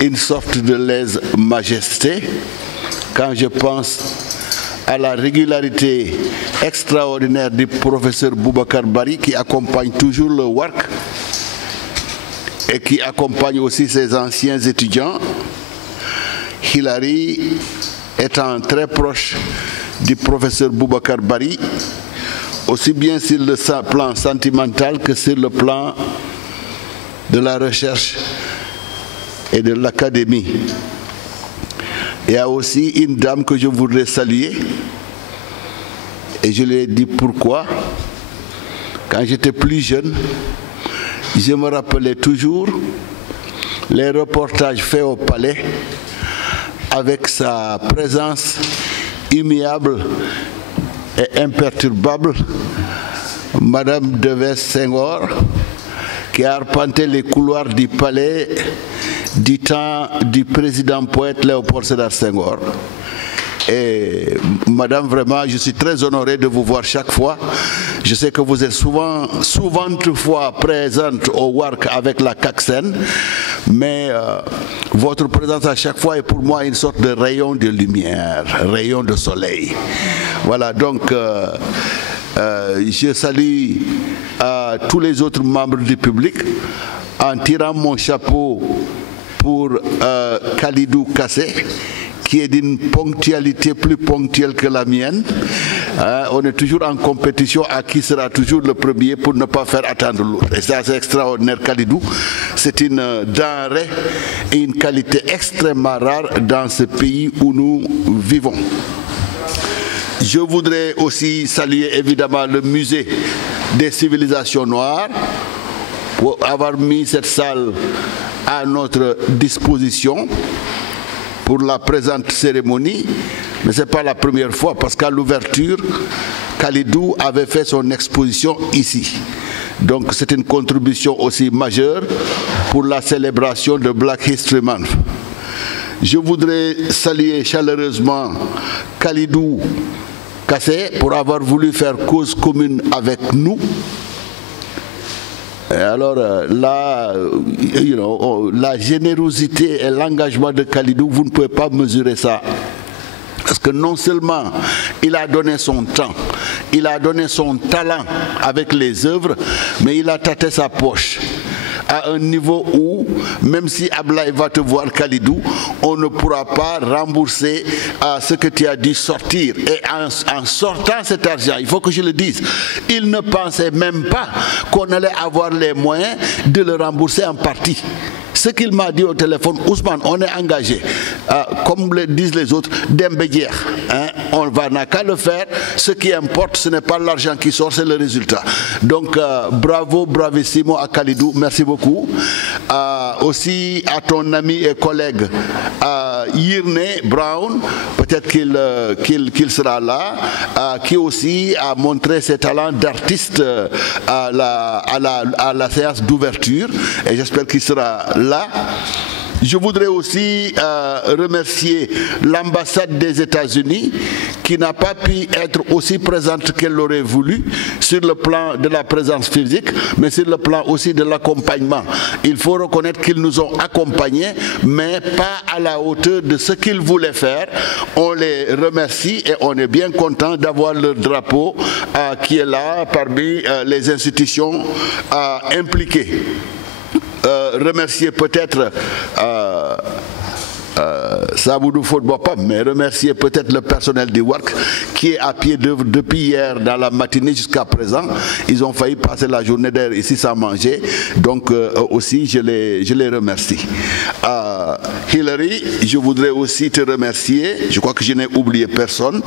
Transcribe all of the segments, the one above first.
une sorte de lèse-majesté quand je pense à la régularité extraordinaire du professeur Boubacar Bari qui accompagne toujours le WARC et qui accompagne aussi ses anciens étudiants. Hilary étant très proche du professeur Boubacar Bari, aussi bien sur le plan sentimental que sur le plan de la recherche et de l'académie. Il y a aussi une dame que je voudrais saluer, et je lui ai dit pourquoi. Quand j'étais plus jeune, je me rappelais toujours les reportages faits au palais avec sa présence immuable et imperturbable, Madame Devès Senghor, qui a arpenté les couloirs du palais du temps du président poète Léopold Sédar Senghor. Et madame, vraiment, je suis très honoré de vous voir chaque fois. Je sais que vous êtes souvent fois présente au WARC avec la CACSEN, mais votre présence à chaque fois est pour moi une sorte de rayon de lumière, rayon de soleil. Voilà, donc je salue tous les autres membres du public en tirant mon chapeau pour Khalidou Kassé, qui est d'une ponctualité plus ponctuelle que la mienne. On est toujours en compétition à qui sera toujours le premier pour ne pas faire attendre l'autre. Et ça, c'est extraordinaire, Khalidou. C'est une denrée et une qualité extrêmement rare dans ce pays où nous vivons. Je voudrais aussi saluer évidemment le musée des civilisations noires pour avoir mis cette salle à notre disposition pour la présente cérémonie, mais ce n'est pas la première fois parce qu'à l'ouverture, Khalidou avait fait son exposition ici. Donc c'est une contribution aussi majeure pour la célébration de Black History Month. Je voudrais saluer chaleureusement Khalidou Kassé pour avoir voulu faire cause commune avec nous. Et alors là, la générosité et l'engagement de Khalidou, vous ne pouvez pas mesurer ça. Parce que non seulement il a donné son temps, il a donné son talent avec les œuvres, mais il a tâté sa poche à un niveau où, même si Ablaï va te voir, Khalidou, on ne pourra pas rembourser ce que tu as dû sortir. Et en sortant cet argent, il faut que je le dise, il ne pensait même pas qu'on allait avoir les moyens de le rembourser en partie. Ce qu'il m'a dit au téléphone, Ousmane, on est engagé. Comme le disent les autres, d'embédier. On n'a qu'à le faire. Ce qui importe, ce n'est pas l'argent qui sort, c'est le résultat. Donc, bravo, bravissimo à Khalidou. Merci beaucoup. Aussi à ton ami et collègue Yirne Brown, peut-être qu'il sera là, qui aussi a montré ses talents d'artiste à la séance d'ouverture. Et j'espère qu'il sera là. Je voudrais aussi remercier l'ambassade des États-Unis qui n'a pas pu être aussi présente qu'elle l'aurait voulu sur le plan de la présence physique, mais sur le plan aussi de l'accompagnement. Il faut reconnaître qu'ils nous ont accompagnés, mais pas à la hauteur de ce qu'ils voulaient faire. On les remercie et on est bien content d'avoir leur drapeau qui est là parmi les institutions impliquées. Remercier peut-être Saboudou Fodbopam, mais remercier peut-être le personnel du WARC qui est à pied d'œuvre depuis hier dans la matinée jusqu'à présent. Ils ont failli passer la journée d'air ici sans manger, donc aussi je les remercie. Hilary, je voudrais aussi te remercier, je crois que je n'ai oublié personne,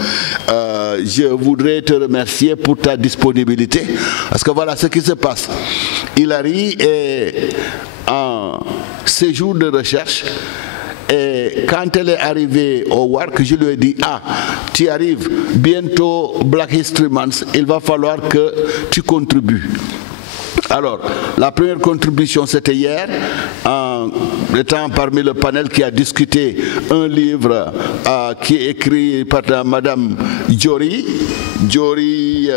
je voudrais te remercier pour ta disponibilité, parce que voilà ce qui se passe. Hilary est en séjour de recherche. Et quand elle est arrivée au WARC, je lui ai dit, tu arrives bientôt Black History Month, il va falloir que tu contribues. Alors, la première contribution, c'était hier, en étant parmi le panel qui a discuté un livre qui est écrit par Madame Jory. Jory...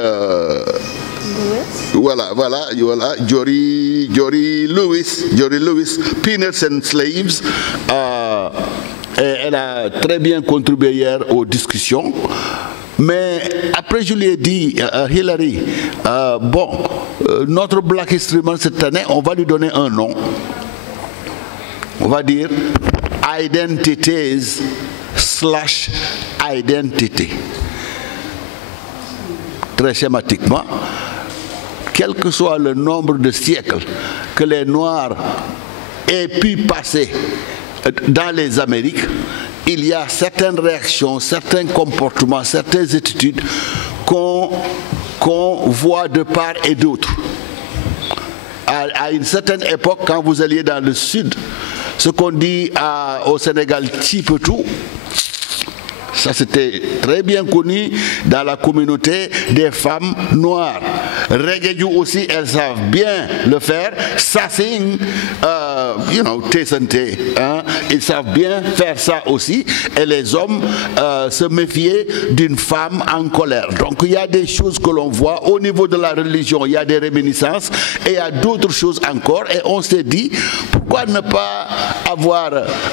Jory Jory Lewis, Peanuts and Slaves. Elle a très bien contribué hier aux discussions. Mais après, je lui ai dit, Hilary, notre Black History Month cette année, on va lui donner un nom. On va dire Identities / Identity. Très schématiquement, quel que soit le nombre de siècles que les Noirs aient pu passer dans les Amériques, il y a certaines réactions, certains comportements, certaines attitudes qu'on voit de part et d'autre. À une certaine époque, quand vous alliez dans le sud, ce qu'on dit au Sénégal, Tipetou, ça c'était très bien connu dans la communauté des femmes noires. Reggae aussi, elles savent bien le faire. Sassing, Tessante, ils savent bien faire ça aussi. Et les hommes se méfiaient d'une femme en colère. Donc il y a des choses que l'on voit au niveau de la religion, il y a des réminiscences et il y a d'autres choses encore. Et on s'est dit, pourquoi ne pas avoir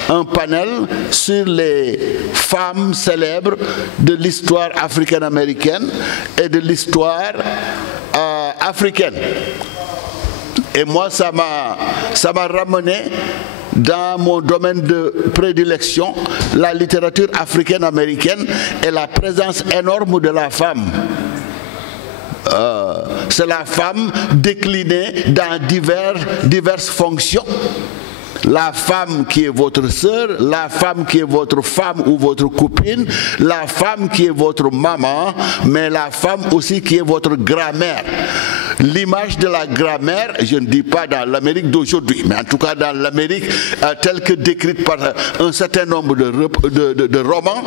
un panel sur les femmes célèbres de l'histoire africaine-américaine et de l'histoire africaine. Et moi, ça m'a ramené dans mon domaine de prédilection, la littérature africaine-américaine et la présence énorme de la femme. C'est la femme déclinée dans diverses fonctions. La femme qui est votre sœur, la femme qui est votre femme ou votre copine, la femme qui est votre maman, mais la femme aussi qui est votre grand-mère. L'image de la grand-mère, je ne dis pas dans l'Amérique d'aujourd'hui, mais en tout cas dans l'Amérique telle que décrite par un certain nombre de romans,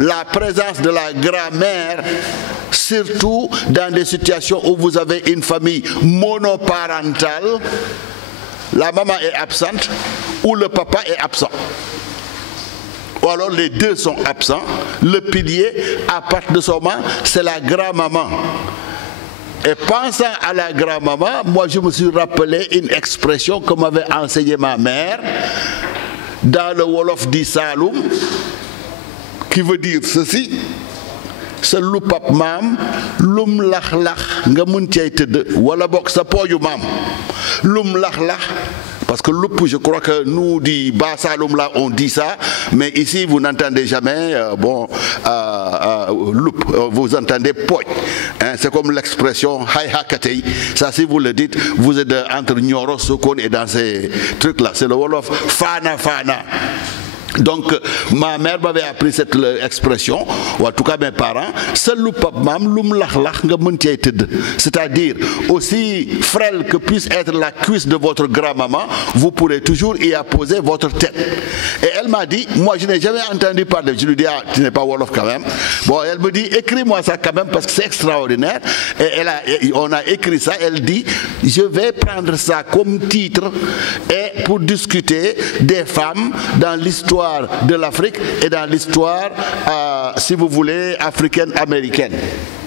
la présence de la grand-mère, surtout dans des situations où vous avez une famille monoparentale, la maman est absente ou le papa est absent. Ou alors les deux sont absents. Le pilier, à partir de ce moment, c'est la grand-maman. Et pensant à la grand-maman, moi je me suis rappelé une expression que m'avait enseignée ma mère dans le Wolof di Saloum, qui veut dire ceci: sa lu pap maam lum lax-lax nga mun cay tëdd wala bokk sa pooju maam lum lax-lax, parce que loup, je crois que nous du Bas Saloum là on dit ça, mais ici vous n'entendez jamais loup, vous entendez poy, c'est comme l'expression hay hakatei, ça si vous le dites vous êtes entre Nioro, Sokone et dans ces trucs là, c'est le Wolof fana. Donc ma mère m'avait appris cette expression, ou en tout cas mes parents, c'est-à-dire aussi frêle que puisse être la cuisse de votre grand-maman, vous pourrez toujours y apposer votre tête. Et elle m'a dit, moi je n'ai jamais entendu parler, je lui dis, ah tu n'es pas Wolof quand même. Bon, elle me dit, écris-moi ça quand même parce que c'est extraordinaire. Et on a écrit ça, elle dit, je vais prendre ça comme titre et pour discuter des femmes dans l'histoire de l'Afrique et dans l'histoire, si vous voulez, africaine-américaine.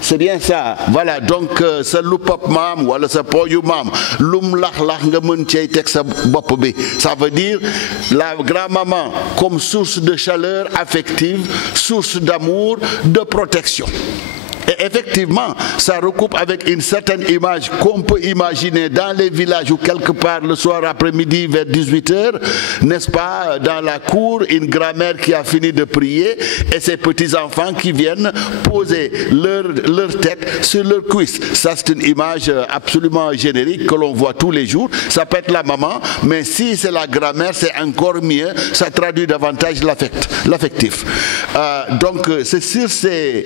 C'est bien ça. Voilà, donc, ce loupop mam, ou ce poyu mam, lum lach lach nga mën cey tek sa bop bi. Ça veut dire la grand-maman comme source de chaleur affective, source d'amour, de protection. Et effectivement, ça recoupe avec une certaine image qu'on peut imaginer dans les villages ou quelque part le soir après-midi vers 18h, n'est-ce pas, dans la cour, une grand-mère qui a fini de prier et ses petits-enfants qui viennent poser leur tête sur leur cuisse. Ça, c'est une image absolument générique que l'on voit tous les jours. Ça peut être la maman, mais si c'est la grand-mère, c'est encore mieux. Ça traduit davantage l'affectif. Donc, c'est sur ces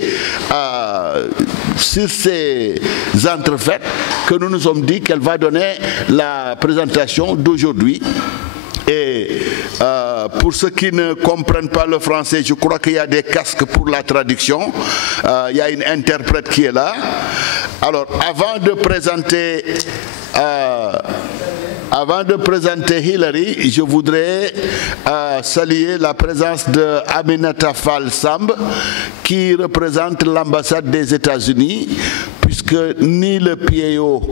entrefaites que nous nous sommes dit qu'elle va donner la présentation d'aujourd'hui. Et pour ceux qui ne comprennent pas le français, je crois qu'il y a des casques pour la traduction. Il y a une interprète qui est là. Alors, avant de présenter Hilary, je voudrais saluer la présence de Aminata Fall Samb, qui représente l'ambassade des États-Unis, puisque ni le PIO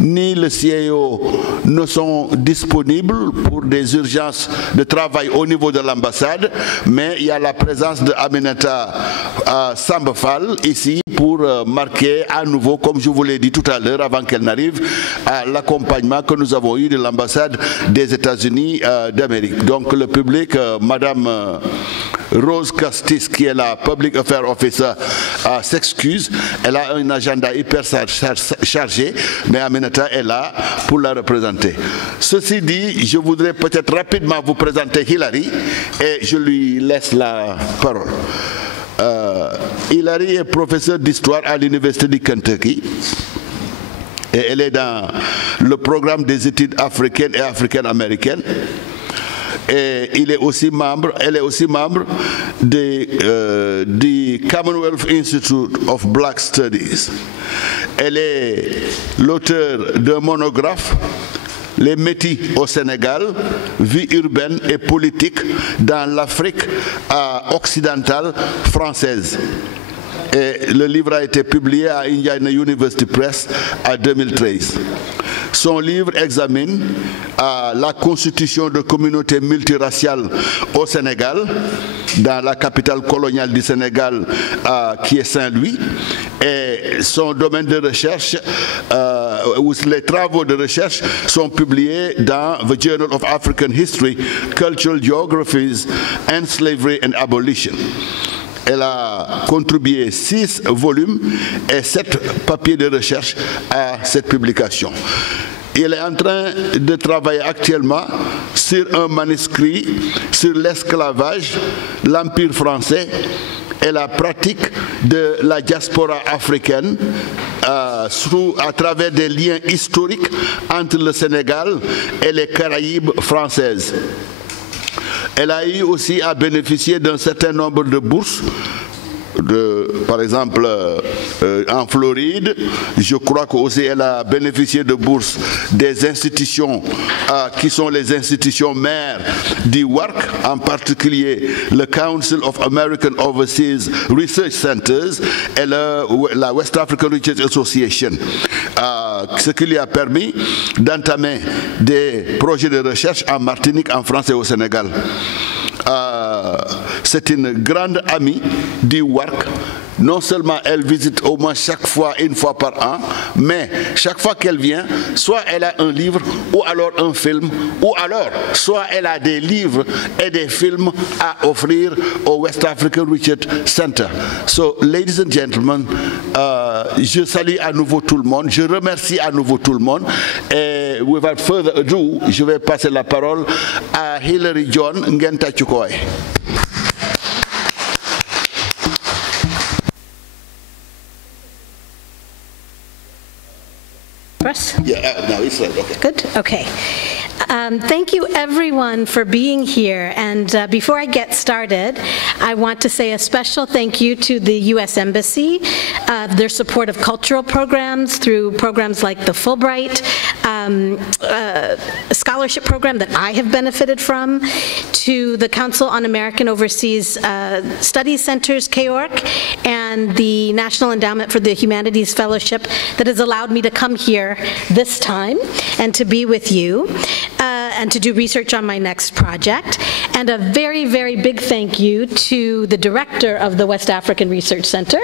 ni le CIO ne sont disponibles pour des urgences de travail au niveau de l'ambassade, mais il y a la présence de Aminata Sambafal ici pour marquer à nouveau, comme je vous l'ai dit tout à l'heure avant qu'elle n'arrive, l'accompagnement que nous avons eu de l'ambassade des États-Unis d'Amérique. Donc le public, Madame Rose Castis, qui est la Public Affairs Officer, s'excuse. Elle a un agenda hyper chargé, mais Aminata est là pour la représenter. Ceci dit, je voudrais peut-être rapidement vous présenter Hilary et je lui laisse la parole. Hilary est professeure d'histoire à l'Université du Kentucky et elle est dans le programme des études africaines et africaines-américaines. Et elle est aussi membre du Commonwealth Institute of Black Studies. Elle est l'auteur d'un monographe, Les Métis au Sénégal, vie urbaine et politique dans l'Afrique occidentale française. Et le livre a été publié à Indiana University Press en 2013. Son livre examine la constitution de communautés multiraciales au Sénégal, dans la capitale coloniale du Sénégal, qui est Saint-Louis. Et son domaine de recherche, les travaux de recherche sont publiés dans The Journal of African History, Cultural Geographies, and Slavery and Abolition. Elle a contribué 6 volumes et 7 papiers de recherche à cette publication. Elle est en train de travailler actuellement sur un manuscrit sur l'esclavage, l'Empire français et la pratique de la diaspora africaine à travers des liens historiques entre le Sénégal et les Caraïbes françaises. Elle a eu aussi à bénéficier d'un certain nombre de bourses, par exemple en Floride. Je crois qu'aussi elle a bénéficié de bourses des institutions qui sont les institutions mères du WARC, en particulier le Council of American Overseas Research Centers et la West African Research Association, ce qui lui a permis d'entamer des projets de recherche en Martinique, en France et au Sénégal. C'est une grande amie du WARC. Non seulement elle visite au moins une fois par an, mais chaque fois qu'elle vient, soit elle a un livre, ou alors un film, ou alors soit elle a des livres et des films à offrir au West African Research Center. So, ladies and gentlemen, je salue à nouveau tout le monde, je remercie à nouveau tout le monde, et without further ado, je vais passer la parole à Hilary John Ngenta Chukoy. Yeah, no, it's right. Okay. Good? Okay. Thank you everyone for being here, and before I get started, I want to say a special thank you to the U.S. Embassy, their support of cultural programs through programs like the Fulbright scholarship program that I have benefited from, to the Council on American Overseas Studies Centers, KORC, and the National Endowment for the Humanities Fellowship that has allowed me to come here this time and to be with you and to do research on my next project. And a very, very big thank you to the director of the West African Research Center,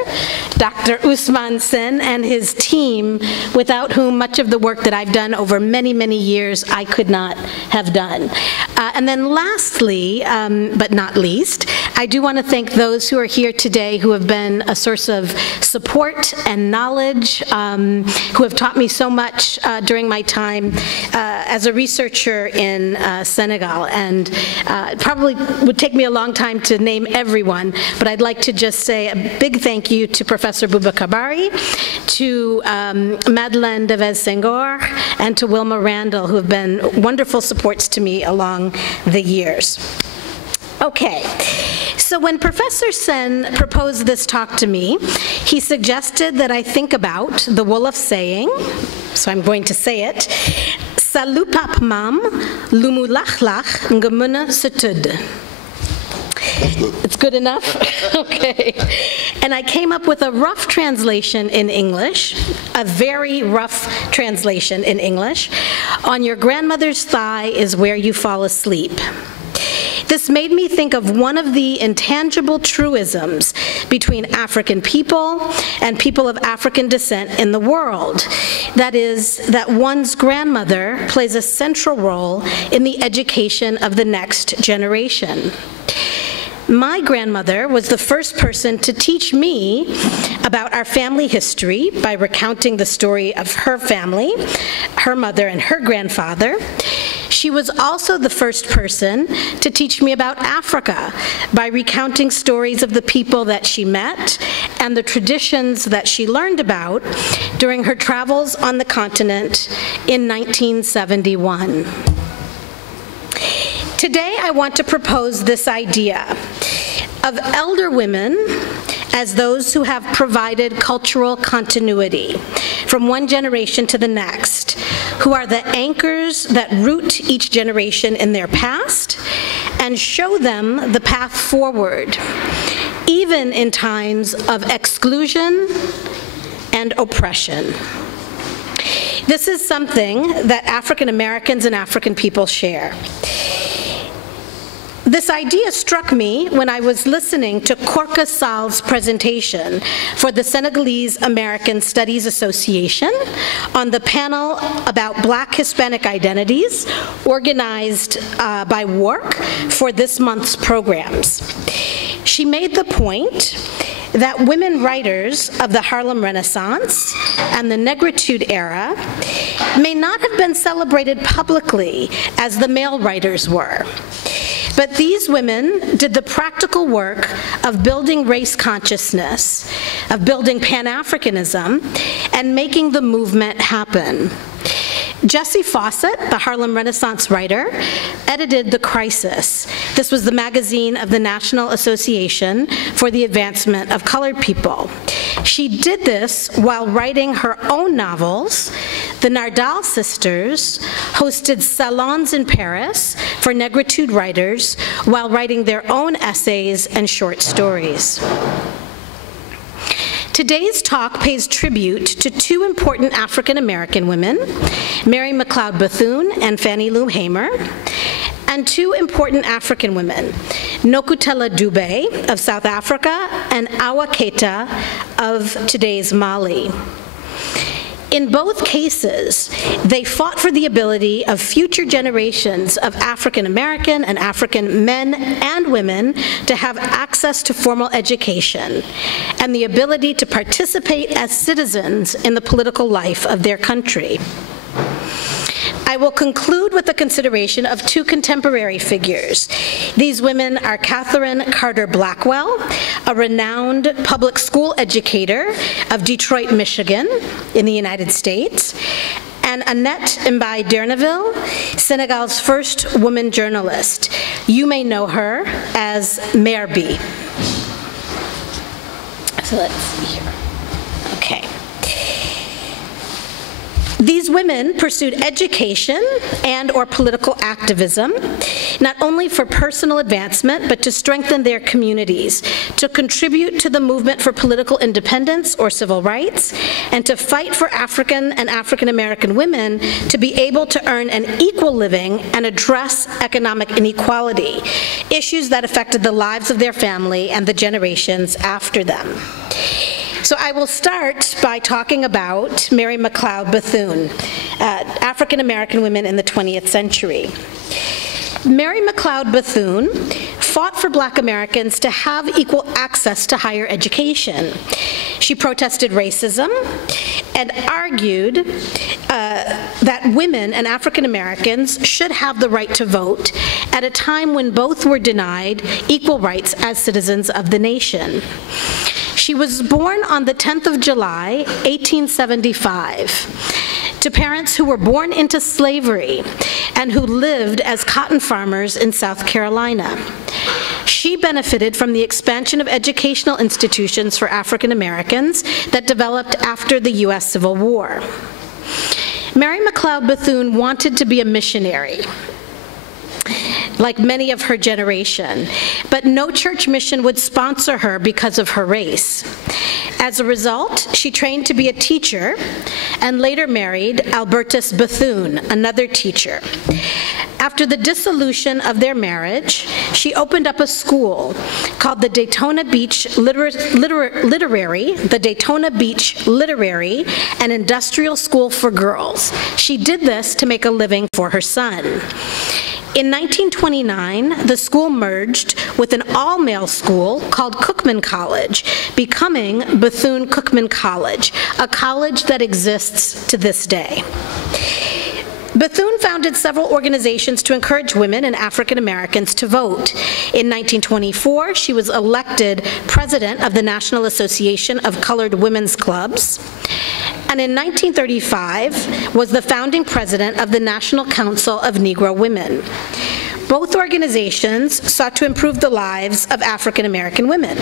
Dr. Usman Sen, and his team, without whom much of the work that I've done over many, many years I could not have done. And then lastly, but not least, I do want to thank those who are here today who have been a source of support and knowledge, who have taught me so much during my time as a researcher in Senegal. And it probably would take me a long time to name everyone, but I'd like to just say a big thank you to Professor Boubacar Bari, to Madeleine Devez-Senghor, and to Wilma Randall, who have been wonderful supports to me along the years. Okay, so when Professor Sen proposed this talk to me, he suggested that I think about the Wolof saying, so I'm going to say it, Salupap mam lumulachlach ngemuna setud. That's good. It's good enough? Okay. And I came up with a rough translation in English, a very rough translation in English. On your grandmother's thigh is where you fall asleep. This made me think of one of the intangible truisms between African people and people of African descent in the world. That is, that one's grandmother plays a central role in the education of the next generation. My grandmother was the first person to teach me about our family history by recounting the story of her family, her mother and her grandfather. She was also the first person to teach me about Africa by recounting stories of the people that she met and the traditions that she learned about during her travels on the continent in 1971. Today, I want to propose this idea of elder women as those who have provided cultural continuity from one generation to the next, who are the anchors that root each generation in their past and show them the path forward, even in times of exclusion and oppression. This is something that African Americans and African people share. This idea struck me when I was listening to Korka Sall's presentation for the Senegalese American Studies Association on the panel about Black Hispanic identities organized by WARC for this month's programs. She made the point that women writers of the Harlem Renaissance and the Negritude era may not have been celebrated publicly as the male writers were. But these women did the practical work of building race consciousness, of building Pan-Africanism, and making the movement happen. Jessie Fawcett, the Harlem Renaissance writer, edited The Crisis. This was the magazine of the National Association for the Advancement of Colored People. She did this while writing her own novels. The Nardal sisters hosted salons in Paris for Negritude writers while writing their own essays and short stories. Today's talk pays tribute to two important African American women, Mary McLeod Bethune and Fannie Lou Hamer, and two important African women, Nokutela Dube of South Africa and Awa Keita of today's Mali. In both cases, they fought for the ability of future generations of African American and African men and women to have access to formal education and the ability to participate as citizens in the political life of their country. I will conclude with the consideration of two contemporary figures. These women are Catherine Carter Blackwell, a renowned public school educator of Detroit, Michigan, in the United States, and Annette Mbaye Derneville, Senegal's first woman journalist. You may know her as Mère B. So let's see here. Okay. These women pursued education and or political activism, not only for personal advancement, but to strengthen their communities, to contribute to the movement for political independence or civil rights, and to fight for African and African American women to be able to earn an equal living and address economic inequality, issues that affected the lives of their family and the generations after them. So I will start by talking about Mary McLeod Bethune, African American women in the 20th century. Mary McLeod Bethune fought for Black Americans to have equal access to higher education. She protested racism and argued that women and African Americans should have the right to vote at a time when both were denied equal rights as citizens of the nation. She was born on the 10th of July, 1875, to parents who were born into slavery and who lived as cotton farmers in South Carolina. She benefited from the expansion of educational institutions for African Americans that developed after the U.S. Civil War. Mary McLeod Bethune wanted to be a missionary. like many of her generation, but no church mission would sponsor her because of her race. As a result, she trained to be a teacher and later married Albertus Bethune, another teacher. After the dissolution of their marriage, she opened up a school called the Daytona Beach Literary and Industrial School for Girls. She did this to make a living for her son. In 1929, the school merged with an all-male school called Cookman College, becoming Bethune-Cookman College, a college that exists to this day. Bethune founded several organizations to encourage women and African Americans to vote. In 1924, she was elected president of the National Association of Colored Women's Clubs, and in 1935 was the founding president of the National Council of Negro Women. Both organizations sought to improve the lives of African American women.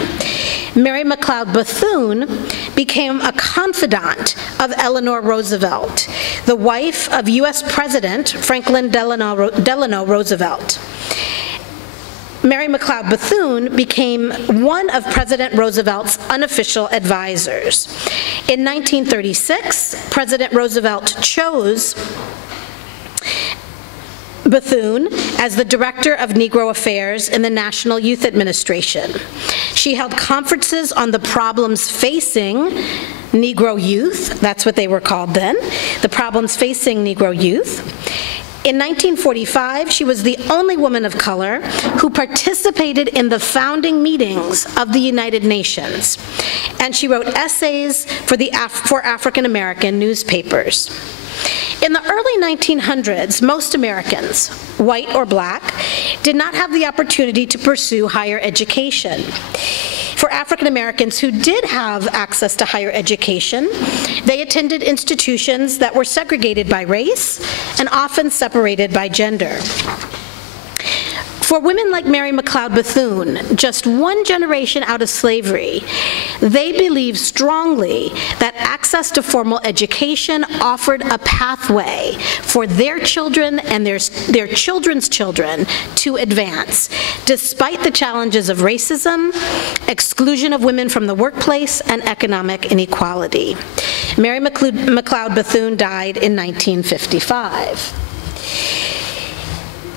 Mary McLeod Bethune became a confidant of Eleanor Roosevelt, the wife of U.S. President Franklin Delano Roosevelt. Mary McLeod Bethune became one of President Roosevelt's unofficial advisors. In 1936, President Roosevelt chose Bethune as the Director of Negro Affairs in the National Youth Administration. She held conferences on the problems facing Negro youth, that's what they were called then, the problems facing Negro youth. In 1945, she was the only woman of color who participated in the founding meetings of the United Nations, and she wrote essays for African American newspapers. In the early 1900s, most Americans, white or black, did not have the opportunity to pursue higher education. For African Americans who did have access to higher education, they attended institutions that were segregated by race and often separated by gender. For women like Mary McLeod Bethune, just one generation out of slavery, they believed strongly that access to formal education offered a pathway for their children and their children's children to advance, despite the challenges of racism, exclusion of women from the workplace, and economic inequality. Mary McLeod Bethune died in 1955.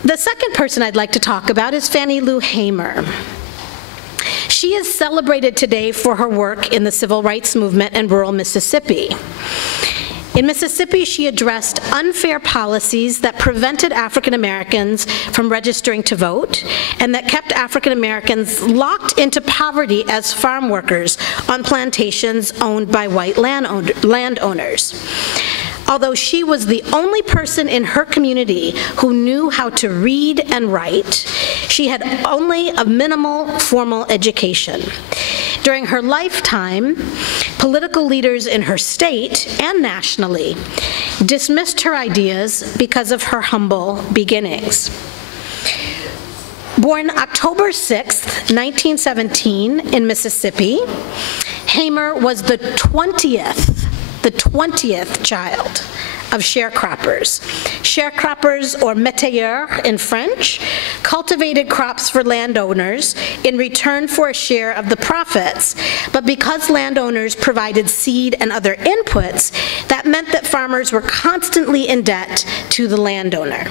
The second person I'd like to talk about is Fannie Lou Hamer. She is celebrated today for her work in the civil rights movement in rural Mississippi. In Mississippi, she addressed unfair policies that prevented African Americans from registering to vote and that kept African Americans locked into poverty as farm workers on plantations owned by white landowners. Although she was the only person in her community who knew how to read and write, she had only a minimal formal education. During her lifetime, political leaders in her state and nationally dismissed her ideas because of her humble beginnings. Born October 6, 1917 in Mississippi, Hamer was the 20th child of sharecroppers. Sharecroppers, or métayers in French, cultivated crops for landowners in return for a share of the profits, but because landowners provided seed and other inputs, that meant that farmers were constantly in debt to the landowner.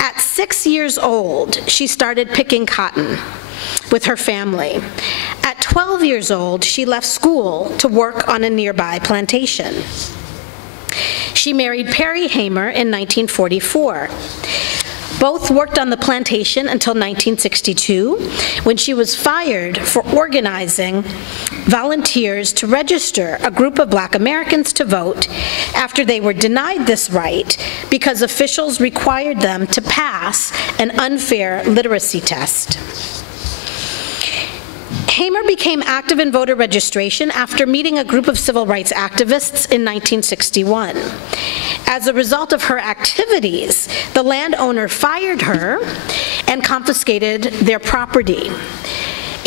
At 6 years old, she started picking cotton with her family. At 12 years old, she left school to work on a nearby plantation. She married Perry Hamer in 1944. Both worked on the plantation until 1962, when she was fired for organizing volunteers to register a group of Black Americans to vote after they were denied this right because officials required them to pass an unfair literacy test. Hamer became active in voter registration after meeting a group of civil rights activists in 1961. As a result of her activities, the landowner fired her and confiscated their property.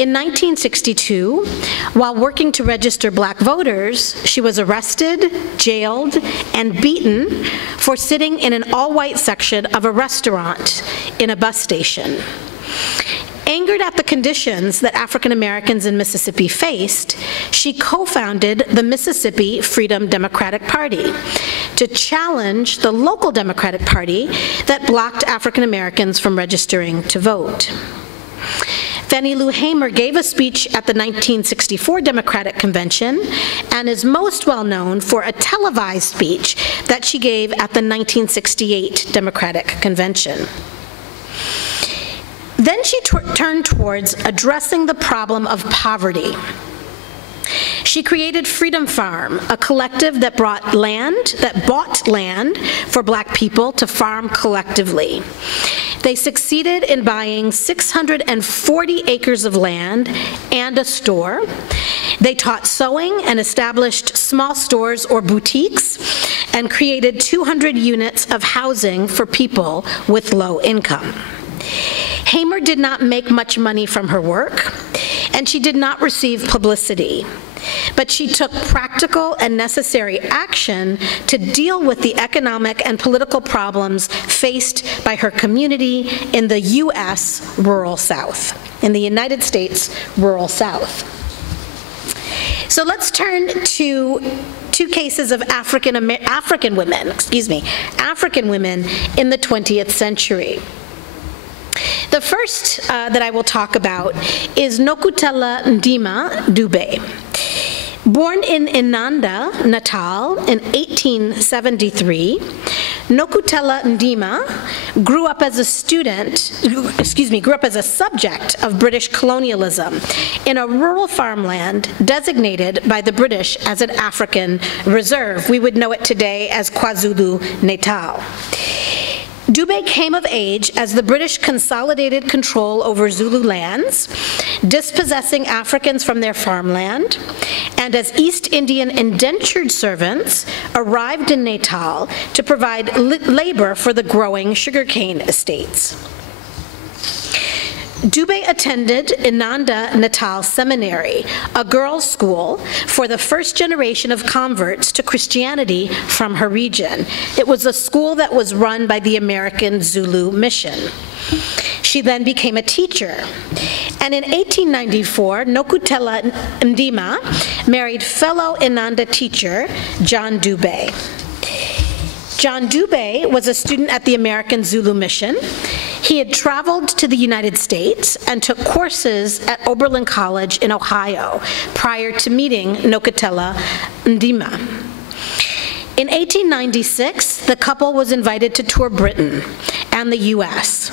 In 1962, while working to register black voters, she was arrested, jailed, and beaten for sitting in an all-white section of a restaurant in a bus station. Angered at the conditions that African Americans in Mississippi faced, she co-founded the Mississippi Freedom Democratic Party to challenge the local Democratic Party that blocked African Americans from registering to vote. Fannie Lou Hamer gave a speech at the 1964 Democratic Convention and is most well known for a televised speech that she gave at the 1968 Democratic Convention. Then she turned towards addressing the problem of poverty. She created Freedom Farm, a collective that bought land for black people to farm collectively. They succeeded in buying 640 acres of land and a store. They taught sewing and established small stores or boutiques and created 200 units of housing for people with low income. Hamer did not make much money from her work, and she did not receive publicity. But she took practical and necessary action to deal with the economic and political problems faced by her community in the U.S. rural South, in the United States rural South. So let's turn to two cases of African women in the 20th century. The first that I will talk about is Nokutela Ndima Dube. Born in Inanda, Natal, in 1873, Nokutela Ndima grew up as a subject of British colonialism in a rural farmland designated by the British as an African reserve. We would know it today as KwaZulu-Natal. Dube came of age as the British consolidated control over Zulu lands, dispossessing Africans from their farmland, and as East Indian indentured servants arrived in Natal to provide labor for the growing sugarcane estates. Dube attended Inanda Natal Seminary, a girls' school for the first generation of converts to Christianity from her region. It was a school that was run by the American Zulu Mission. She then became a teacher. And in 1894, Nokutela Ndima married fellow Inanda teacher, John Dube. John Dube was a student at the American Zulu Mission. He had traveled to the United States and took courses at Oberlin College in Ohio prior to meeting Nokutela Ndima. In 1896, the couple was invited to tour Britain and the U.S.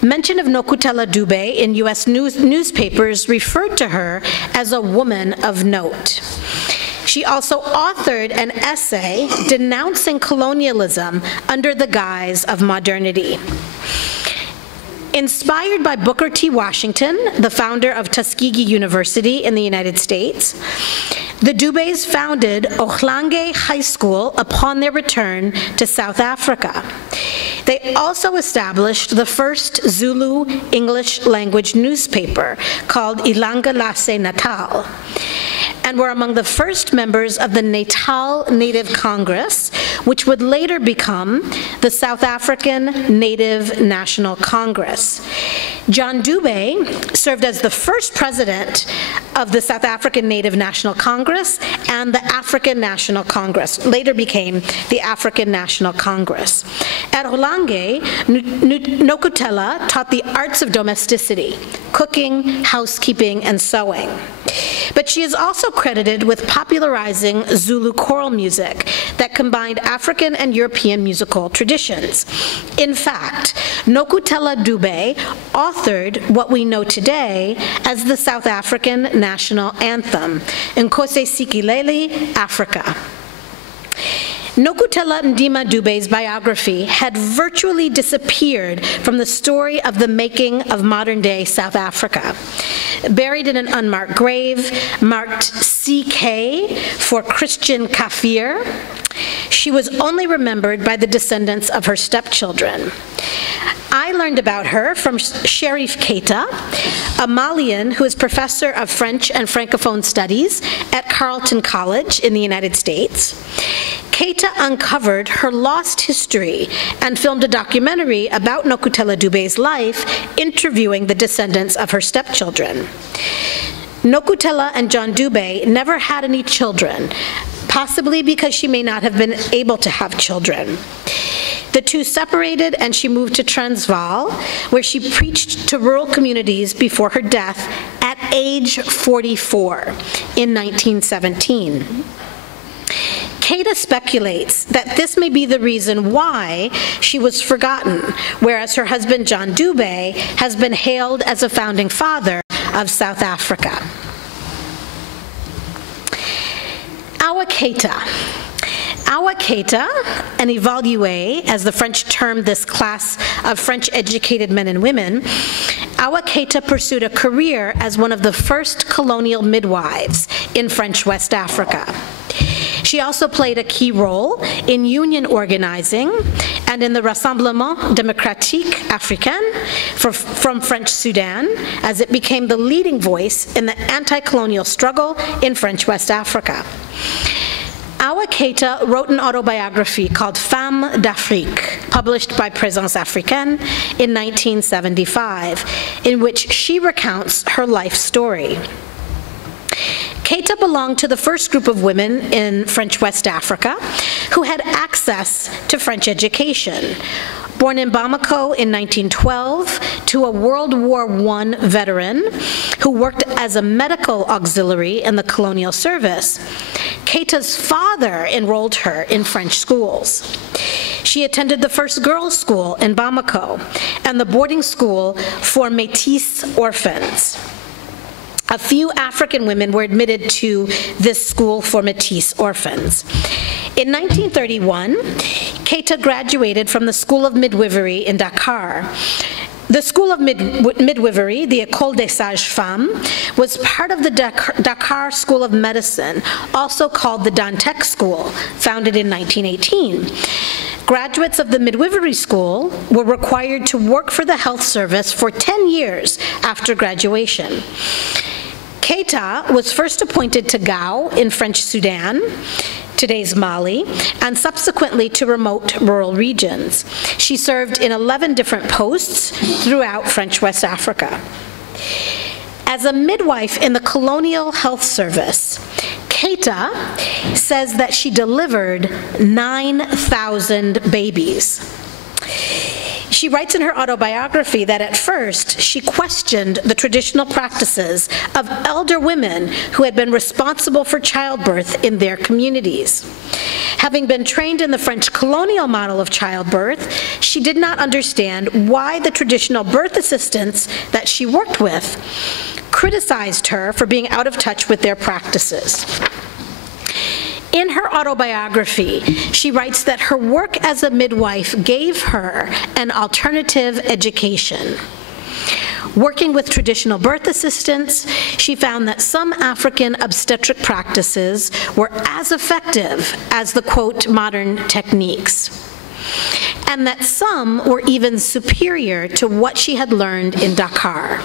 Mention of Nokutela Dube in U.S. newspapers referred to her as a woman of note. She also authored an essay denouncing colonialism under the guise of modernity. Inspired by Booker T. Washington, the founder of Tuskegee University in the United States, the Dubes founded Ohlange High School upon their return to South Africa. They also established the first Zulu English language newspaper called Ilanga Lase Natal, and were among the first members of the Natal Native Congress, which would later become the South African Native National Congress. John Dube served as the first president of the South African Native National Congress and the African National Congress, later became the African National Congress. At Ohlange, Nokutela taught the arts of domesticity, cooking, housekeeping, and sewing. But she is also credited with popularizing Zulu choral music that combined African and European musical traditions. In fact, Nokutela Dube authored what we know today as the South African national anthem, Nkosi Sikelel' Africa. Nokutela Ndima Dube's biography had virtually disappeared from the story of the making of modern-day South Africa. Buried in an unmarked grave, marked CK for Christian Kafir, she was only remembered by the descendants of her stepchildren. I learned learned about her from Sherif Keita, a Malian who is professor of French and Francophone studies at Carleton College in the United States. Keita uncovered her lost history and filmed a documentary about Nokutela Dube's life, interviewing the descendants of her stepchildren. Nokutela and John Dube never had any children, possibly because she may not have been able to have children. The two separated and she moved to Transvaal, where she preached to rural communities before her death at age 44 in 1917. Keita speculates that this may be the reason why she was forgotten, whereas her husband John Dube has been hailed as a founding father of South Africa. Awa Keita. Awa Keita, an évalué, as the French termed this class of French-educated men and women, Awa Keita pursued a career as one of the first colonial midwives in French West Africa. She also played a key role in union organizing and in the Rassemblement Démocratique Africain from French Sudan, as it became the leading voice in the anti-colonial struggle in French West Africa. Awa Keita wrote an autobiography called Femmes d'Afrique, published by Présence Africaine in 1975, in which she recounts her life story. Keita belonged to the first group of women in French West Africa who had access to French education. Born in Bamako in 1912 to a World War I veteran who worked as a medical auxiliary in the colonial service, Keita's father enrolled her in French schools. She attended the first girls' school in Bamako and the boarding school for Métis orphans. A few African women were admitted to this school for Métis orphans. In 1931, Keita graduated from the School of Midwifery in Dakar. The School of Midwifery, the École des Sages-Femmes, was part of the Dakar School of Medicine, also called the Dantec School, founded in 1918. Graduates of the midwifery school were required to work for the health service for 10 years after graduation. Keita was first appointed to Gao in French Sudan, today's Mali, and subsequently to remote rural regions. She served in 11 different posts throughout French West Africa. As a midwife in the colonial health service, Keita says that she delivered 9,000 babies. She writes in her autobiography that at first she questioned the traditional practices of elder women who had been responsible for childbirth in their communities. Having been trained in the French colonial model of childbirth, she did not understand why the traditional birth assistants that she worked with criticized her for being out of touch with their practices. In her autobiography, she writes that her work as a midwife gave her an alternative education. Working with traditional birth assistants, she found that some African obstetric practices were as effective as the, quote, modern techniques, and that some were even superior to what she had learned in Dakar.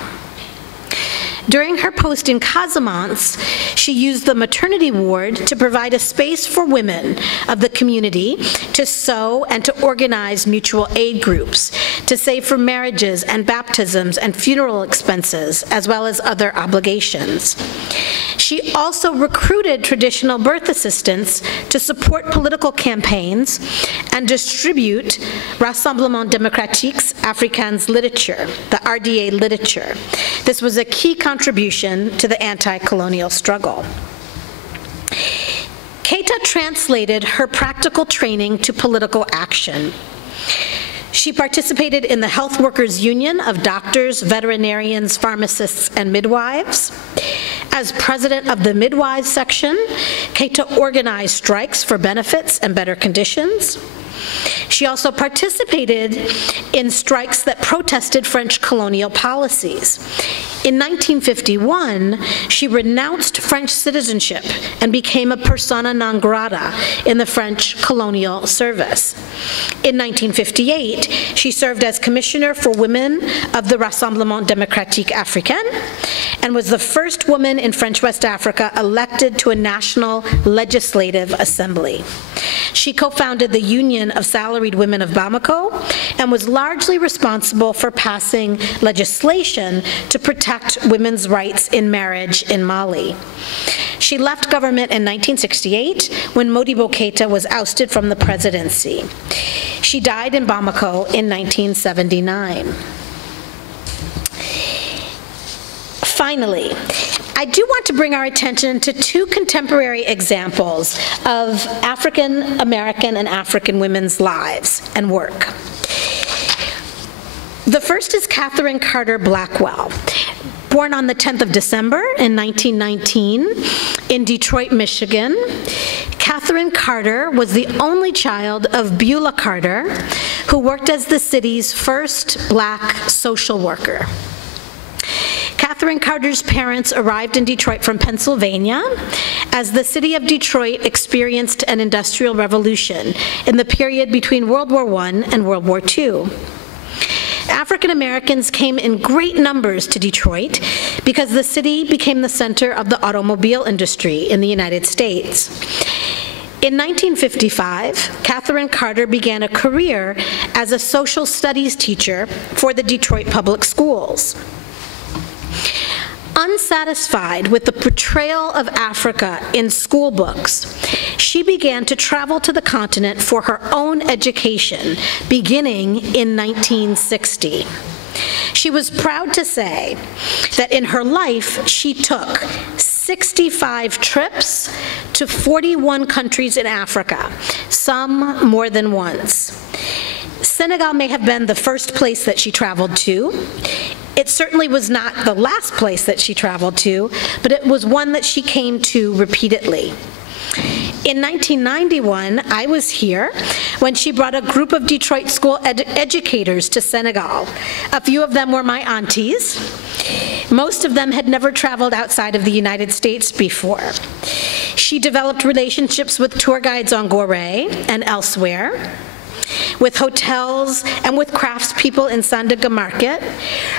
During her post in Casamance, she used the maternity ward to provide a space for women of the community to sew and to organize mutual aid groups, to save for marriages and baptisms and funeral expenses, as well as other obligations. She also recruited traditional birth assistants to support political campaigns and distribute Rassemblement Démocratique Africain's literature, the RDA literature. This was a key contribution to the anti-colonial struggle. Keita translated her practical training to political action. She participated in the Health Workers Union of doctors, veterinarians, pharmacists, and midwives. As president of the midwives section, Keita organized strikes for benefits and better conditions. She also participated in strikes that protested French colonial policies. In 1951, she renounced French citizenship and became a persona non grata in the French colonial service. In 1958, she served as Commissioner for Women of the Rassemblement Démocratique Africain and was the first woman in French West Africa elected to a national legislative assembly. She co-founded the Union of Salaried Women of Bamako and was largely responsible for passing legislation to protect women's rights in marriage in Mali. She left government in 1968 when Modibo Keita was ousted from the presidency. She died in Bamako in 1979. Finally, I do want to bring our attention to two contemporary examples of African American and African women's lives and work. The first is Catherine Carter Blackwell. Born on the 10th of December in 1919 in Detroit, Michigan, Catherine Carter was the only child of Beulah Carter, who worked as the city's first Black social worker. Catherine Carter's parents arrived in Detroit from Pennsylvania as the city of Detroit experienced an industrial revolution in the period between World War I and World War II. African Americans came in great numbers to Detroit because the city became the center of the automobile industry in the United States. In 1955, Catherine Carter began a career as a social studies teacher for the Detroit Public Schools. Unsatisfied with the portrayal of Africa in school books, she began to travel to the continent for her own education, beginning in 1960. She was proud to say that in her life, she took 65 trips to 41 countries in Africa, some more than once. Senegal may have been the first place that she traveled to. It certainly was not the last place that she traveled to, but it was one that she came to repeatedly. In 1991, I was here when she brought a group of Detroit school educators to Senegal. A few of them were my aunties. Most of them had never traveled outside of the United States before. She developed relationships with tour guides on Gorée and elsewhere, with hotels and with craftspeople in Sandaga Market.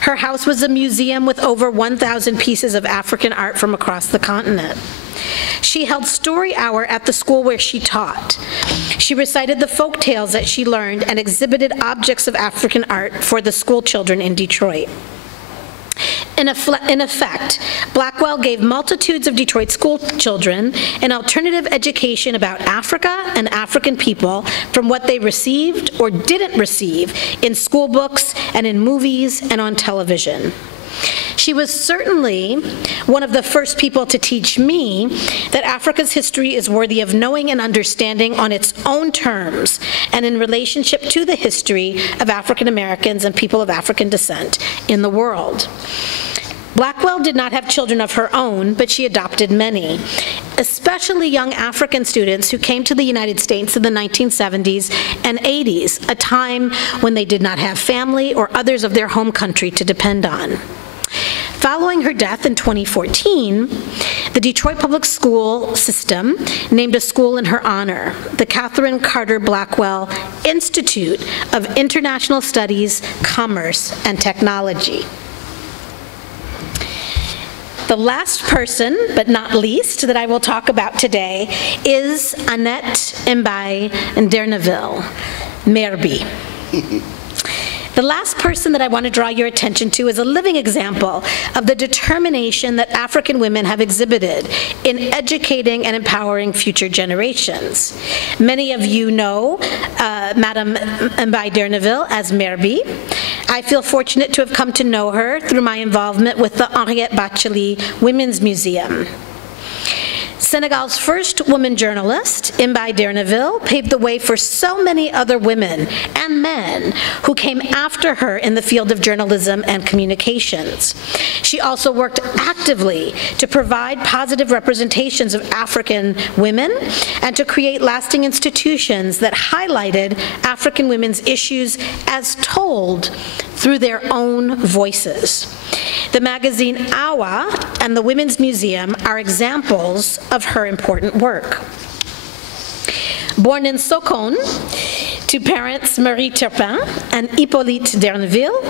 Her house was a museum with over 1,000 pieces of African art from across the continent. She held story hour at the school where she taught. She recited the folk tales that she learned and exhibited objects of African art for the school children in Detroit. In effect, Blackwell gave multitudes of Detroit school children an alternative education about Africa and African people from what they received or didn't receive in school books and in movies and on television. She was certainly one of the first people to teach me that Africa's history is worthy of knowing and understanding on its own terms and in relationship to the history of African Americans and people of African descent in the world. Blackwell did not have children of her own, but she adopted many, especially young African students who came to the United States in the 1970s and 80s, a time when they did not have family or others of their home country to depend on. Following her death in 2014, the Detroit Public School System named a school in her honor, the Catherine Carter Blackwell Institute of International Studies, Commerce, and Technology. The last person, but not least, that I will talk about today is Annette Mbaye Derneville, Merby. The last person that I want to draw your attention to is a living example of the determination that African women have exhibited in educating and empowering future generations. Many of you know Madame Mbaye Derneville as Merby. I feel fortunate to have come to know her through my involvement with the Henriette Bachelet Women's Museum. Senegal's first woman journalist, Mbaye Derneville, paved the way for so many other women and men who came after her in the field of journalism and communications. She also worked actively to provide positive representations of African women and to create lasting institutions that highlighted African women's issues as told through their own voices. The magazine Awa and the Women's Museum are examples of her important work. Born in Sokone to parents Marie Turpin and Hippolyte Derneville,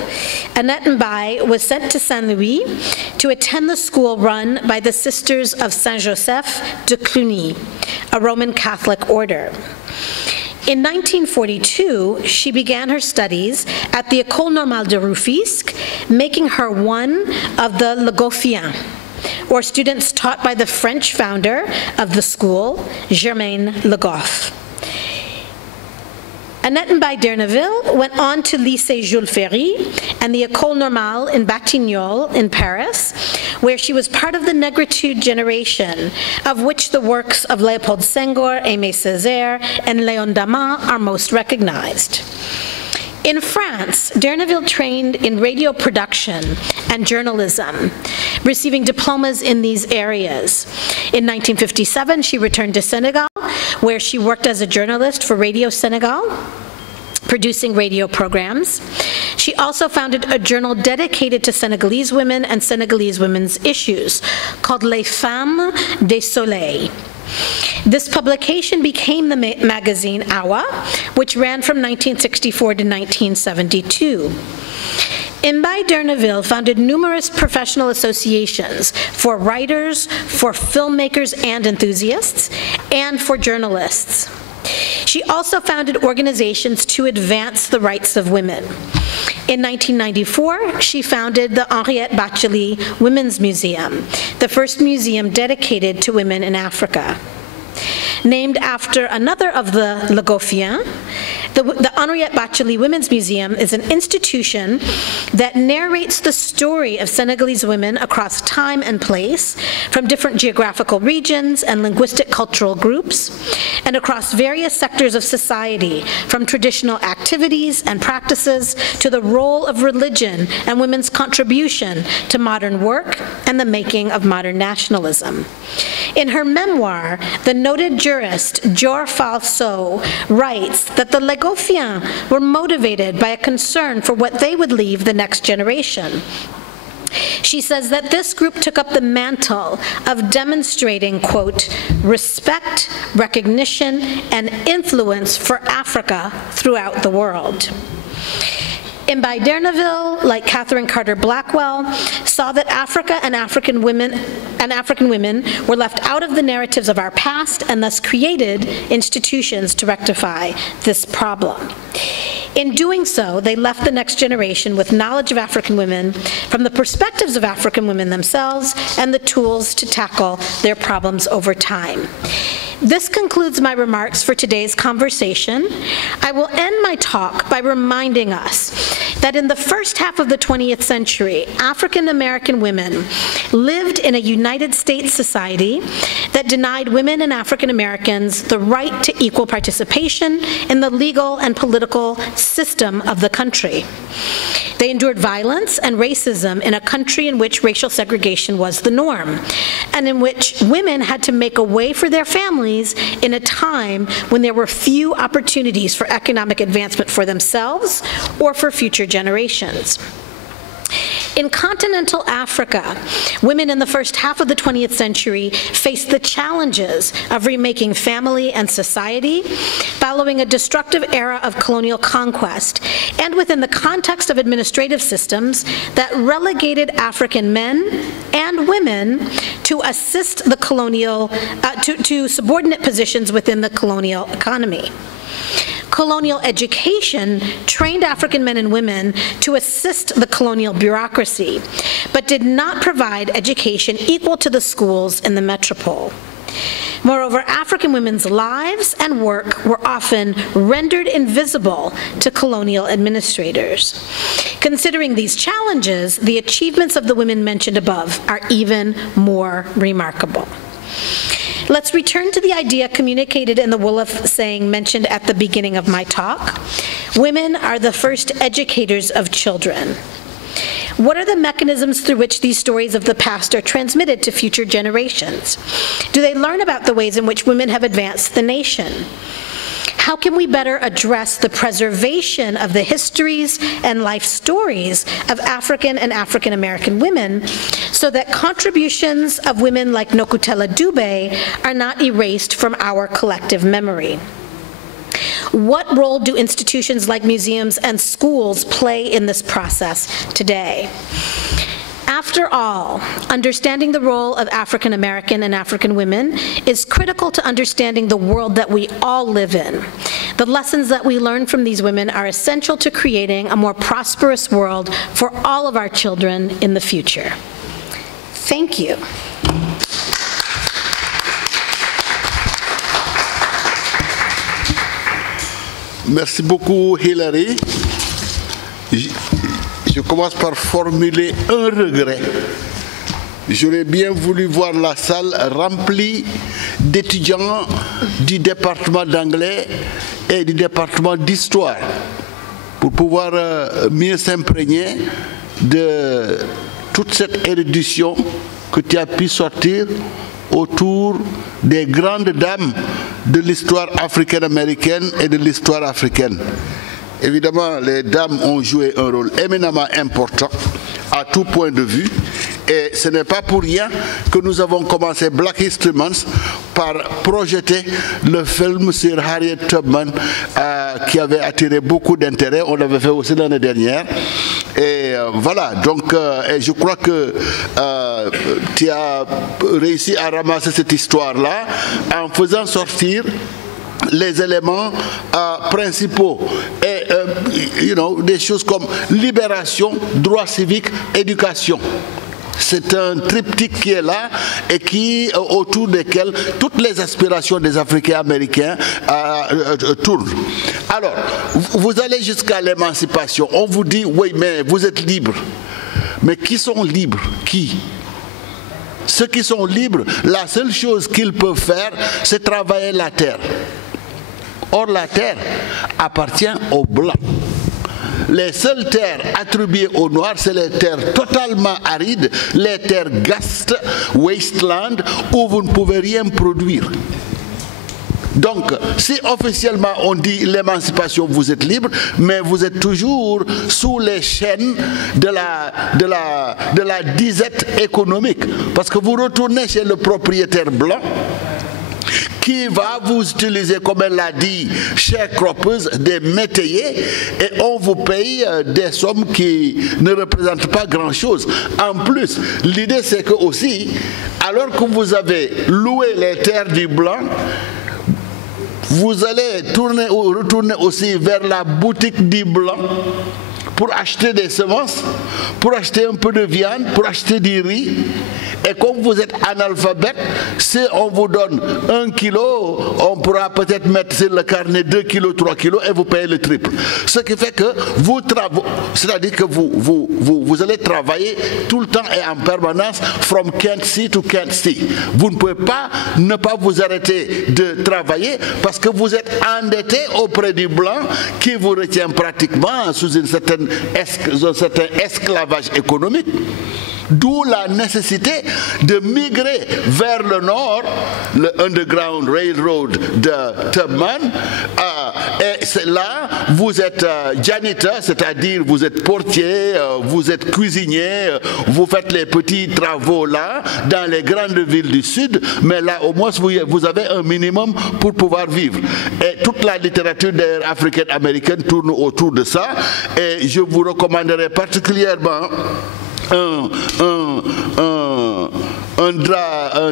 Annette Mbaye was sent to Saint-Louis to attend the school run by the Sisters of Saint-Joseph de Cluny, a Roman Catholic order. In 1942, she began her studies at the École Normale de Rufisque, making her one of the Legoffiens, or students taught by the French founder of the school, Germaine Le Goff. Annette Mbaye Derneville went on to Lycée Jules Ferry and the École Normale in Batignolles in Paris, where she was part of the Negritude generation, of which the works of Léopold Senghor, Aimé Césaire, and Léon Damas are most recognized. In France, Derneville trained in radio production and journalism, receiving diplomas in these areas. In 1957, she returned to Senegal, where she worked as a journalist for Radio Senegal, producing radio programs. She also founded a journal dedicated to Senegalese women and Senegalese women's issues, called Les Femmes des Soleils. This publication became the magazine Awa, which ran from 1964 to 1972. Mbaye Derneville founded numerous professional associations for writers, for filmmakers and enthusiasts, and for journalists. She also founded organizations to advance the rights of women. In 1994, she founded the Henriette Bachelet Women's Museum, the first museum dedicated to women in Africa. Named after another of the Legoffiens, the Henriette Bachelet Women's Museum is an institution that narrates the story of Senegalese women across time and place, from different geographical regions and linguistic cultural groups, and across various sectors of society, from traditional activities and practices to the role of religion and women's contribution to modern work and the making of modern nationalism. In her memoir, the noted jurist Dior Falso writes that the Legoffiens were motivated by a concern for what they would leave the next generation. She says that this group took up the mantle of demonstrating, quote, respect, recognition, and influence for Africa throughout the world. Mbaye Derneville, like Catherine Carter Blackwell, saw that Africa and African women were left out of the narratives of our past and thus created institutions to rectify this problem. In doing so, they left the next generation with knowledge of African women from the perspectives of African women themselves and the tools to tackle their problems over time. This concludes my remarks for today's conversation. I will end my talk by reminding us that in the first half of the 20th century, African American women lived in a United States society that denied women and African Americans the right to equal participation in the legal and political system of the country. They endured violence and racism in a country in which racial segregation was the norm, and in which women had to make a way for their families in a time when there were few opportunities for economic advancement for themselves or for future generations. In continental Africa, women in the first half of the 20th century faced the challenges of remaking family and society following a destructive era of colonial conquest, and within the context of administrative systems that relegated African men and women to assist the colonial, to subordinate positions within the colonial economy. Colonial education trained African men and women to assist the colonial bureaucracy, but did not provide education equal to the schools in the metropole. Moreover, African women's lives and work were often rendered invisible to colonial administrators. Considering these challenges, the achievements of the women mentioned above are even more remarkable. Let's return to the idea communicated in the Wolof saying mentioned at the beginning of my talk. Women are the first educators of children. What are the mechanisms through which these stories of the past are transmitted to future generations? Do they learn about the ways in which women have advanced the nation? How can we better address the preservation of the histories and life stories of African and African American women so that contributions of women like Nokutela Dube are not erased from our collective memory? What role do institutions like museums and schools play in this process today? After all, understanding the role of African American and African women is critical to understanding the world that we all live in. The lessons that we learn from these women are essential to creating a more prosperous world for all of our children in the future. Thank you. Merci beaucoup, Hilary. Je commence par formuler un regret. J'aurais bien voulu voir la salle remplie d'étudiants du département d'anglais et du département d'histoire pour pouvoir mieux s'imprégner de toute cette érudition que tu as pu sortir autour des grandes dames de l'histoire africaine-américaine et de l'histoire africaine. Évidemment, les dames ont joué un rôle éminemment important à tout point de vue. Et ce n'est pas pour rien que nous avons commencé Black History Month par projeter le film sur Harriet Tubman qui avait attiré beaucoup d'intérêt. On l'avait fait aussi l'année dernière. Et voilà, donc et je crois que tu as réussi à ramasser cette histoire-là en faisant sortir les éléments principaux et des choses comme libération, droit civique, éducation. C'est un triptyque qui est là et autour desquels toutes les aspirations des Africains américains tournent. Alors, vous allez jusqu'à l'émancipation. On vous dit, oui, mais vous êtes libres. Mais qui sont libres? Qui? Ceux qui sont libres, la seule chose qu'ils peuvent faire, c'est travailler la terre. Or, la terre appartient aux Blancs. Les seules terres attribuées aux Noirs, c'est les terres totalement arides, les terres gastes, wasteland, où vous ne pouvez rien produire. Donc, si officiellement on dit l'émancipation, vous êtes libre, mais vous êtes toujours sous les chaînes de la disette économique. Parce que vous retournez chez le propriétaire blanc, qui va vous utiliser, comme elle l'a dit, sharecroppers, des métayers, et on vous paye des sommes qui ne représentent pas grand-chose. En plus, l'idée c'est que aussi, alors que vous avez loué les terres du blanc, vous allez retourner aussi vers la boutique du blanc pour acheter des semences, pour acheter un peu de viande, pour acheter du riz. Et comme vous êtes analphabète, si on vous donne 1 kilo, on pourra peut-être mettre sur le carnet 2 kilos, 3 kilos et vous payez le triple. Ce qui fait que c'est-à-dire que vous allez travailler tout le temps et en permanence from can't see to can't see. Vous ne pouvez pas ne pas vous arrêter de travailler parce que vous êtes endetté auprès du blanc qui vous retient pratiquement sous un certain esclavage économique. D'où la nécessité de migrer vers le nord, le Underground Railroad de Tubman. Et là, vous êtes janitor, c'est-à-dire vous êtes portier, vous êtes cuisinier, vous faites les petits travaux là, dans les grandes villes du sud, mais là au moins vous avez un minimum pour pouvoir vivre. Et toute la littérature africaine-américaine tourne autour de ça, et je vous recommanderais particulièrement un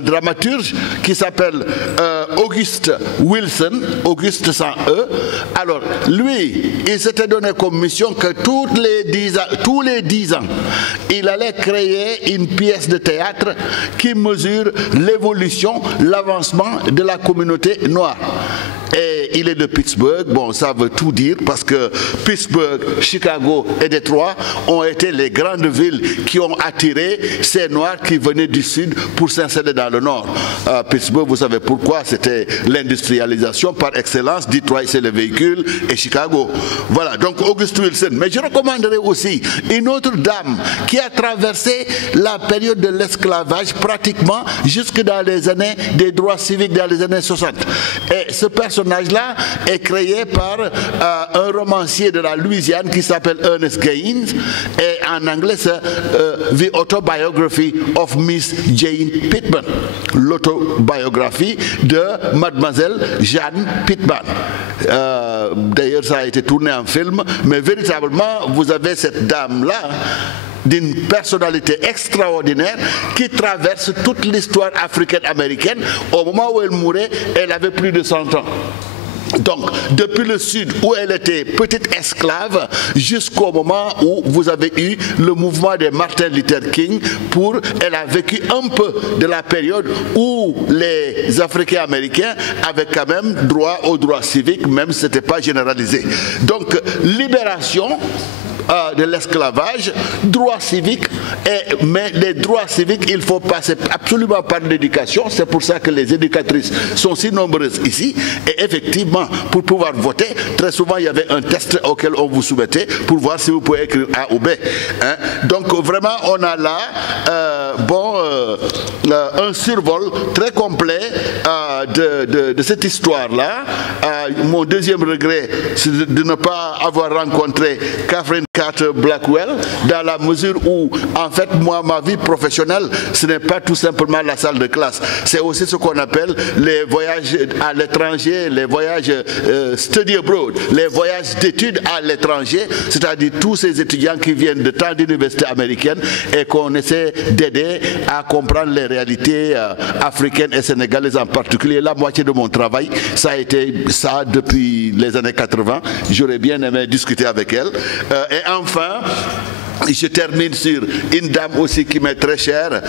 dramaturge qui s'appelle Auguste Wilson, Auguste sans E. Alors, lui, il s'était donné comme mission que tous les 10 ans, il allait créer une pièce de théâtre qui mesure l'évolution, l'avancement de la communauté noire. Et et il est de Pittsburgh. Bon, ça veut tout dire parce que Pittsburgh, Chicago et Détroit ont été les grandes villes qui ont attiré ces Noirs qui venaient du sud pour s'installer dans le nord. Pittsburgh, vous savez pourquoi, c'était l'industrialisation par excellence. Detroit, c'est les véhicules, et Chicago. Voilà, donc August Wilson. Mais je recommanderais aussi une autre dame qui a traversé la période de l'esclavage pratiquement jusque dans les années des droits civiques dans les années 60. Et ce personnage-là est créé par un romancier de la Louisiane qui s'appelle Ernest Gaines, et en anglais c'est The Autobiography of Miss Jane Pittman, l'autobiographie de Mademoiselle Jeanne Pittman. D'ailleurs, ça a été tourné en film, mais véritablement, vous avez cette dame-là d'une personnalité extraordinaire qui traverse toute l'histoire africaine-américaine. Au moment où elle mourait, elle avait plus de 100 ans. Donc, depuis le sud où elle était petite esclave jusqu'au moment où vous avez eu le mouvement de Martin Luther King, elle a vécu un peu de la période où les Africains américains avaient quand même droit aux droits civiques, même si ce n'était pas généralisé. Donc, libération de l'esclavage, droits civiques, mais les droits civiques, il faut passer absolument par l'éducation. C'est pour ça que les éducatrices sont si nombreuses ici. Et effectivement, pour pouvoir voter, très souvent il y avait un test auquel on vous soumettait pour voir si vous pouvez écrire A ou B. Hein? Donc vraiment, on a là un survol très complet de cette histoire-là. Mon deuxième regret, c'est de ne pas avoir rencontré Catherine Carter Blackwell, dans la mesure où, en fait, moi, ma vie professionnelle, ce n'est pas tout simplement la salle de classe. C'est aussi ce qu'on appelle les voyages à l'étranger, les voyages study abroad, les voyages d'études à l'étranger, c'est-à-dire tous ces étudiants qui viennent de tant d'universités américaines et qu'on essaie d'aider à comprendre les réalités africaines et sénégalaises en particulier. La moitié de mon travail, ça a été ça depuis les années 80. J'aurais bien aimé discuter avec elle. Et enfin, je termine sur une dame aussi qui m'est très chère,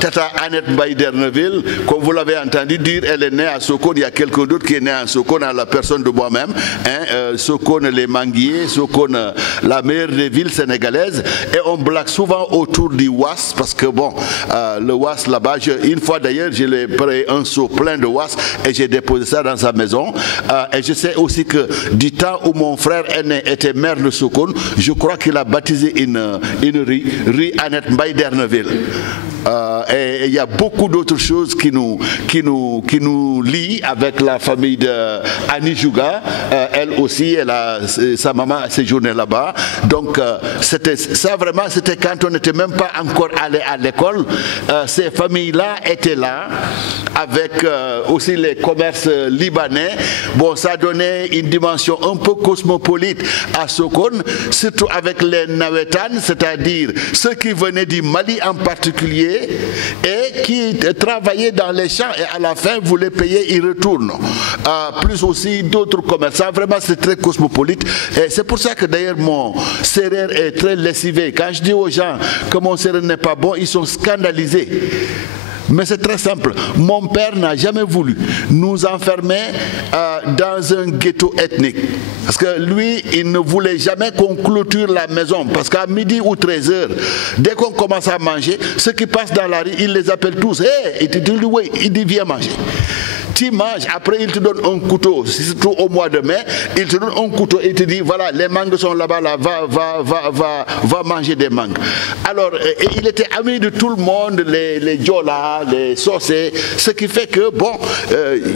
Tata Annette Mbaye d'Erneville. Comme vous l'avez entendu dire, elle est née à Sokone. Il y a quelqu'un d'autre qui est né à Sokone, à la personne de moi-même. Sokone, les manguiers, Sokone, la meilleure des villes sénégalaises. Et on blague souvent autour du was, parce que bon, le was là-bas, une fois d'ailleurs, j'ai pris un seau plein de was et j'ai déposé ça dans sa maison. Et je sais aussi que du temps où mon frère aîné était maire de Sokone, je crois qu'il a baptisé une rue Annette Mbaye d'Erneville. Et il y a beaucoup d'autres choses qui nous lient avec la famille d'Annie Jouga. Elle aussi, sa maman a séjourné là-bas. Donc, ça vraiment, c'était quand on n'était même pas encore allé à l'école. Ces familles-là étaient là, avec aussi les commerces libanais. Bon, ça donnait une dimension un peu cosmopolite à Sokone, surtout avec les Nawetan, c'est-à-dire ceux qui venaient du Mali en particulier, et qui travaillaient dans les champs et à la fin voulaient payer, ils retournent. Plus aussi d'autres commerçants. Vraiment, c'est très cosmopolite. Et c'est pour ça que d'ailleurs mon sérère est très lessivé. Quand je dis aux gens que mon sérère n'est pas bon, ils sont scandalisés. Mais c'est très simple. Mon père n'a jamais voulu nous enfermer dans un ghetto ethnique. Parce que lui, il ne voulait jamais qu'on clôture la maison. Parce qu'à midi ou 13h, dès qu'on commence à manger, ceux qui passent dans la rue, il les appelle tous. Hey, il dit viens manger. Tu manges, après il te donne un couteau, surtout au mois de mai, il te donne un couteau et il te dit voilà, les mangues sont là-bas, là, va manger des mangues. Alors, et il était ami de tout le monde, les Diola, les Sossé, ce qui fait que, bon,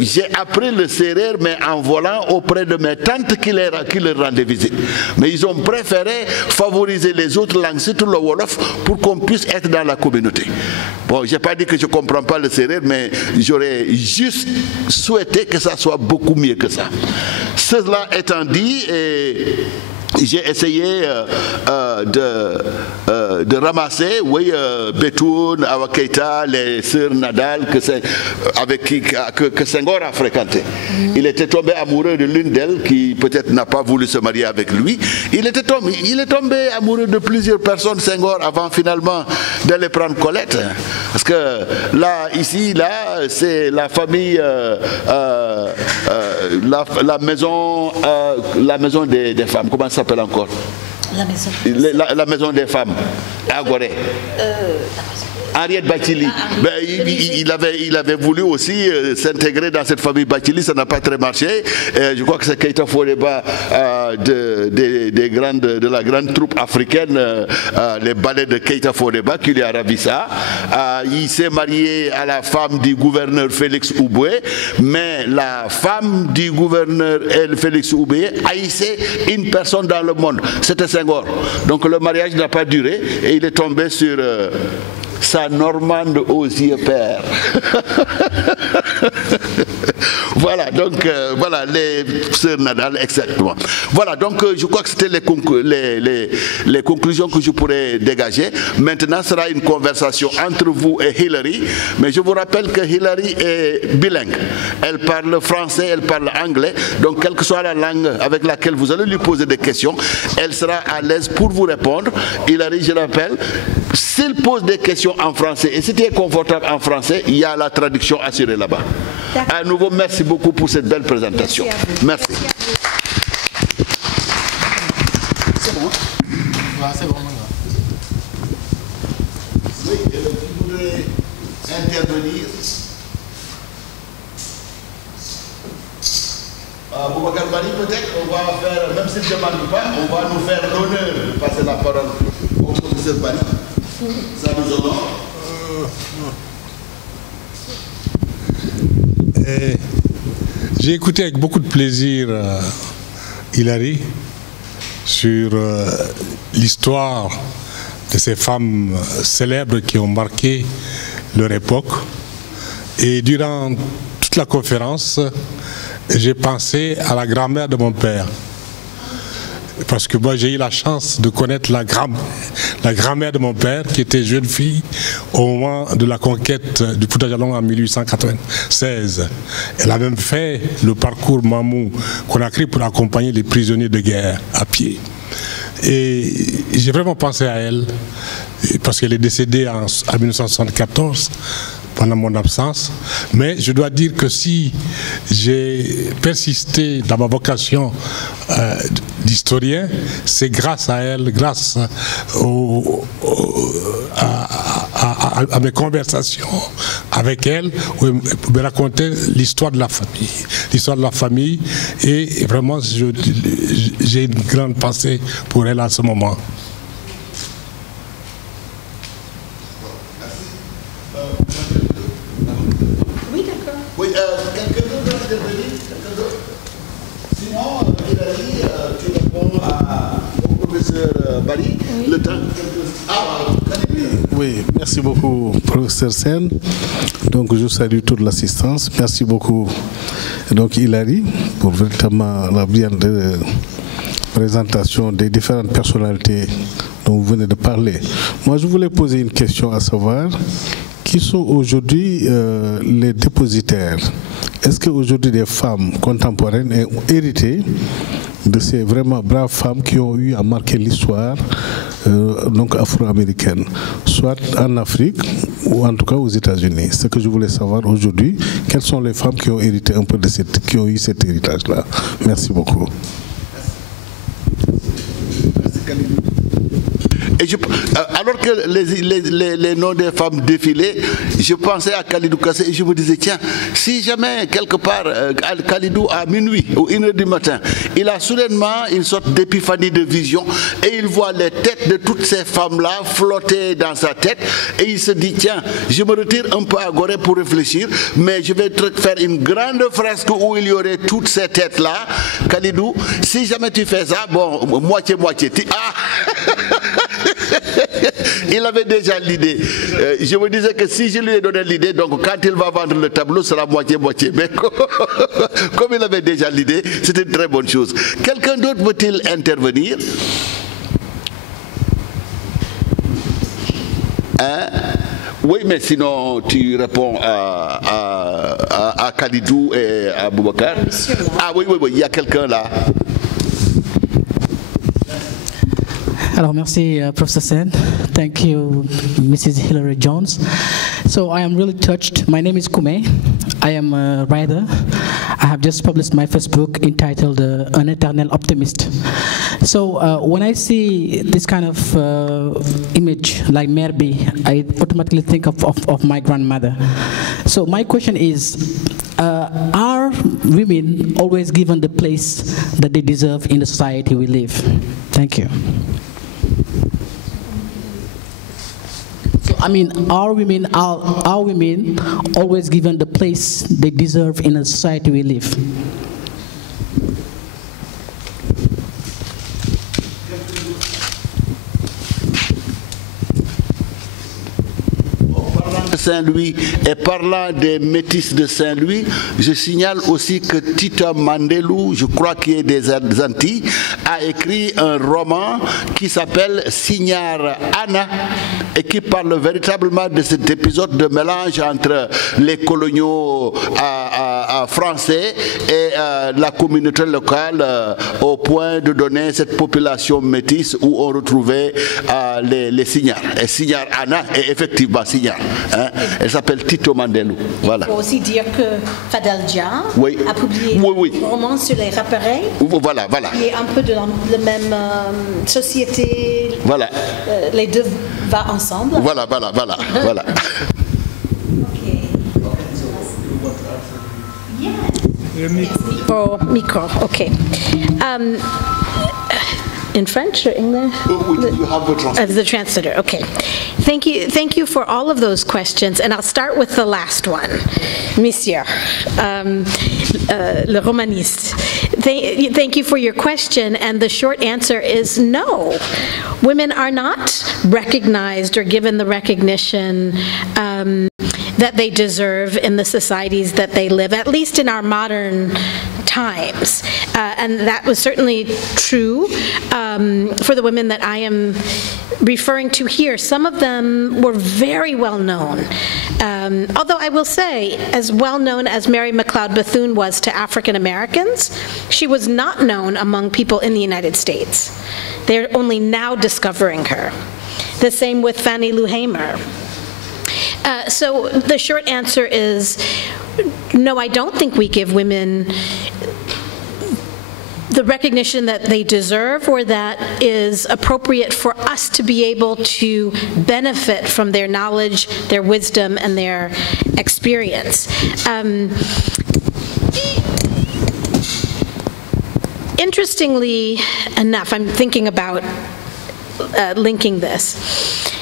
j'ai appris le sérère, mais en volant auprès de mes tantes qui leur rendaient visite. Mais ils ont préféré favoriser les autres langues, surtout le Wolof, pour qu'on puisse être dans la communauté. Bon, je n'ai pas dit que je ne comprends pas le sérère, mais j'aurais juste souhaité que ça soit beaucoup mieux que ça. Cela étant dit, j'ai essayé de ramasser, oui, Betoun, Awa Keïta, les sœurs Nadal, que Senghor a fréquenté. Il était tombé amoureux de l'une d'elles, qui peut-être n'a pas voulu se marier avec lui. Il est tombé amoureux de plusieurs personnes, Senghor, avant finalement d'aller prendre Colette. Parce que là, ici, là, c'est la famille, la maison des femmes. Comment ça s'appelle encore? La maison des femmes à Gorée. Henriette Bathily. Ben, il avait voulu aussi s'intégrer dans cette famille Bathily, ça n'a pas très marché. Je crois que c'est Keïta Fodeba de la grande troupe africaine, les ballets de Keïta Fodeba, qui lui a ravi ça. Il s'est marié à la femme du gouverneur Félix Ouboué, mais la femme du gouverneur Félix Ouboué haïssait une personne dans le monde, c'était Senghor. Donc le mariage n'a pas duré et il est tombé sur sa Normande aux yeux pères. Voilà, donc voilà les sœurs Nadal, exactement. Voilà, donc je crois que c'était les conclusions que je pourrais dégager. Maintenant, ce sera une conversation entre vous et Hilary, mais je vous rappelle que Hilary est bilingue. Elle parle français, elle parle anglais, donc quelle que soit la langue avec laquelle vous allez lui poser des questions, elle sera à l'aise pour vous répondre. Hilary, je rappelle, s'il pose des questions en français et si tu es confortable en français, il y a la traduction assurée là-bas. À nouveau, merci beaucoup pour cette belle présentation. Merci. C'est bon. C'est bon. Oui, vous voudrez intervenir. Boubacar Bari, peut-être, on va faire, même s'il ne demande pas, on va nous faire l'honneur de passer la parole au professeur Bari. Ça nous honore. J'ai écouté avec beaucoup de plaisir Hilary sur l'histoire de ces femmes célèbres qui ont marqué leur époque. Et durant toute la conférence, j'ai pensé à la grand-mère de mon père. Parce que moi, j'ai eu la chance de connaître la grand-mère de mon père, qui était jeune fille au moment de la conquête du Fouta-Djallon en 1896. Elle a même fait le parcours Mamou Conakry pour accompagner les prisonniers de guerre à pied. Et j'ai vraiment pensé à elle, parce qu'elle est décédée en 1974, pendant mon absence, mais je dois dire que si j'ai persisté dans ma vocation d'historien, c'est grâce à elle, grâce à mes conversations avec elle, où elle me racontait l'histoire de la famille, et vraiment j'ai une grande pensée pour elle à ce moment. Bari, le temps. Oui, merci beaucoup, professeur Sen. Donc, je salue toute l'assistance. Merci beaucoup, donc Hilary, pour véritablement la brillante présentation des différentes personnalités dont vous venez de parler. Moi, je voulais poser une question, à savoir, qui sont aujourd'hui les dépositaires? Est-ce qu'aujourd'hui des femmes contemporaines ont hérité de ces vraiment braves femmes qui ont eu à marquer l'histoire donc afro-américaine, soit en Afrique ou en tout cas aux États-Unis? Ce que je voulais savoir aujourd'hui, quelles sont les femmes qui ont hérité un peu de qui ont eu cet héritage-là? Merci beaucoup. Et alors que les noms des femmes défilaient, je pensais à Khalidou Kassé et je me disais, tiens, si jamais quelque part Khalidou à minuit ou 1h du matin, il a soudainement une sorte d'épiphanie de vision et il voit les têtes de toutes ces femmes-là flotter dans sa tête et il se dit, tiens, je me retire un peu à Gorée pour réfléchir, mais je vais faire une grande fresque où il y aurait toutes ces têtes-là. Khalidou, si jamais tu fais ça, bon, moitié-moitié. Il avait déjà l'idée. Je me disais que si je lui ai donné l'idée, donc quand il va vendre le tableau, ce sera moitié-moitié. Mais comme il avait déjà l'idée, c'est une très bonne chose. Quelqu'un d'autre veut-il intervenir? Hein? Oui, mais sinon tu réponds à Khalidou et à Boubacar. Ah oui, il y a quelqu'un là. Alors, merci, Professor Sen. Thank you, Mrs. Hilary Jones. So I am really touched. My name is Kume. I am a writer. I have just published my first book entitled An Eternal Optimist. So when I see this kind of image like Merbi, I automatically think of my grandmother. So my question is, are women always given the place that they deserve in the society we live? Thank you. I mean, are women always given the place they deserve in a society we live? Saint-Louis et parlant des métis de Saint-Louis, je signale aussi que Tita Mandelou, je crois qu'il est des Antilles, a écrit un roman qui s'appelle Signare Anna et qui parle véritablement de cet épisode de mélange entre les coloniaux français et la communauté locale au point de donner cette population métisse où on retrouvait les Signares. Et Signare Anna est effectivement Signare. Hein? Elle s'appelle Tito Mandelou. Voilà. Il faut aussi dire que Fadel Dia a publié un roman sur les rappareils. Voilà. Qui est un peu de la même société. Voilà. Les deux vont ensemble. Voilà. Micro, okay. In French or English? You have the translator. The translator, okay. Thank you for all of those questions, and I'll start with the last one. Monsieur, le romaniste. Thank you for your question, and the short answer is no. Women are not recognized or given the recognition that they deserve in the societies that they live, at least in our modern times. And that was certainly true for the women that I am referring to here. Some of them were very well known. Although I will say, as well known as Mary McLeod Bethune was to African Americans, she was not known among people in the United States. They're only now discovering her. The same with Fannie Lou Hamer. So the short answer is, no, I don't think we give women the recognition that they deserve or that is appropriate for us to be able to benefit from their knowledge, their wisdom, and their experience. Interestingly enough, I'm thinking about linking this.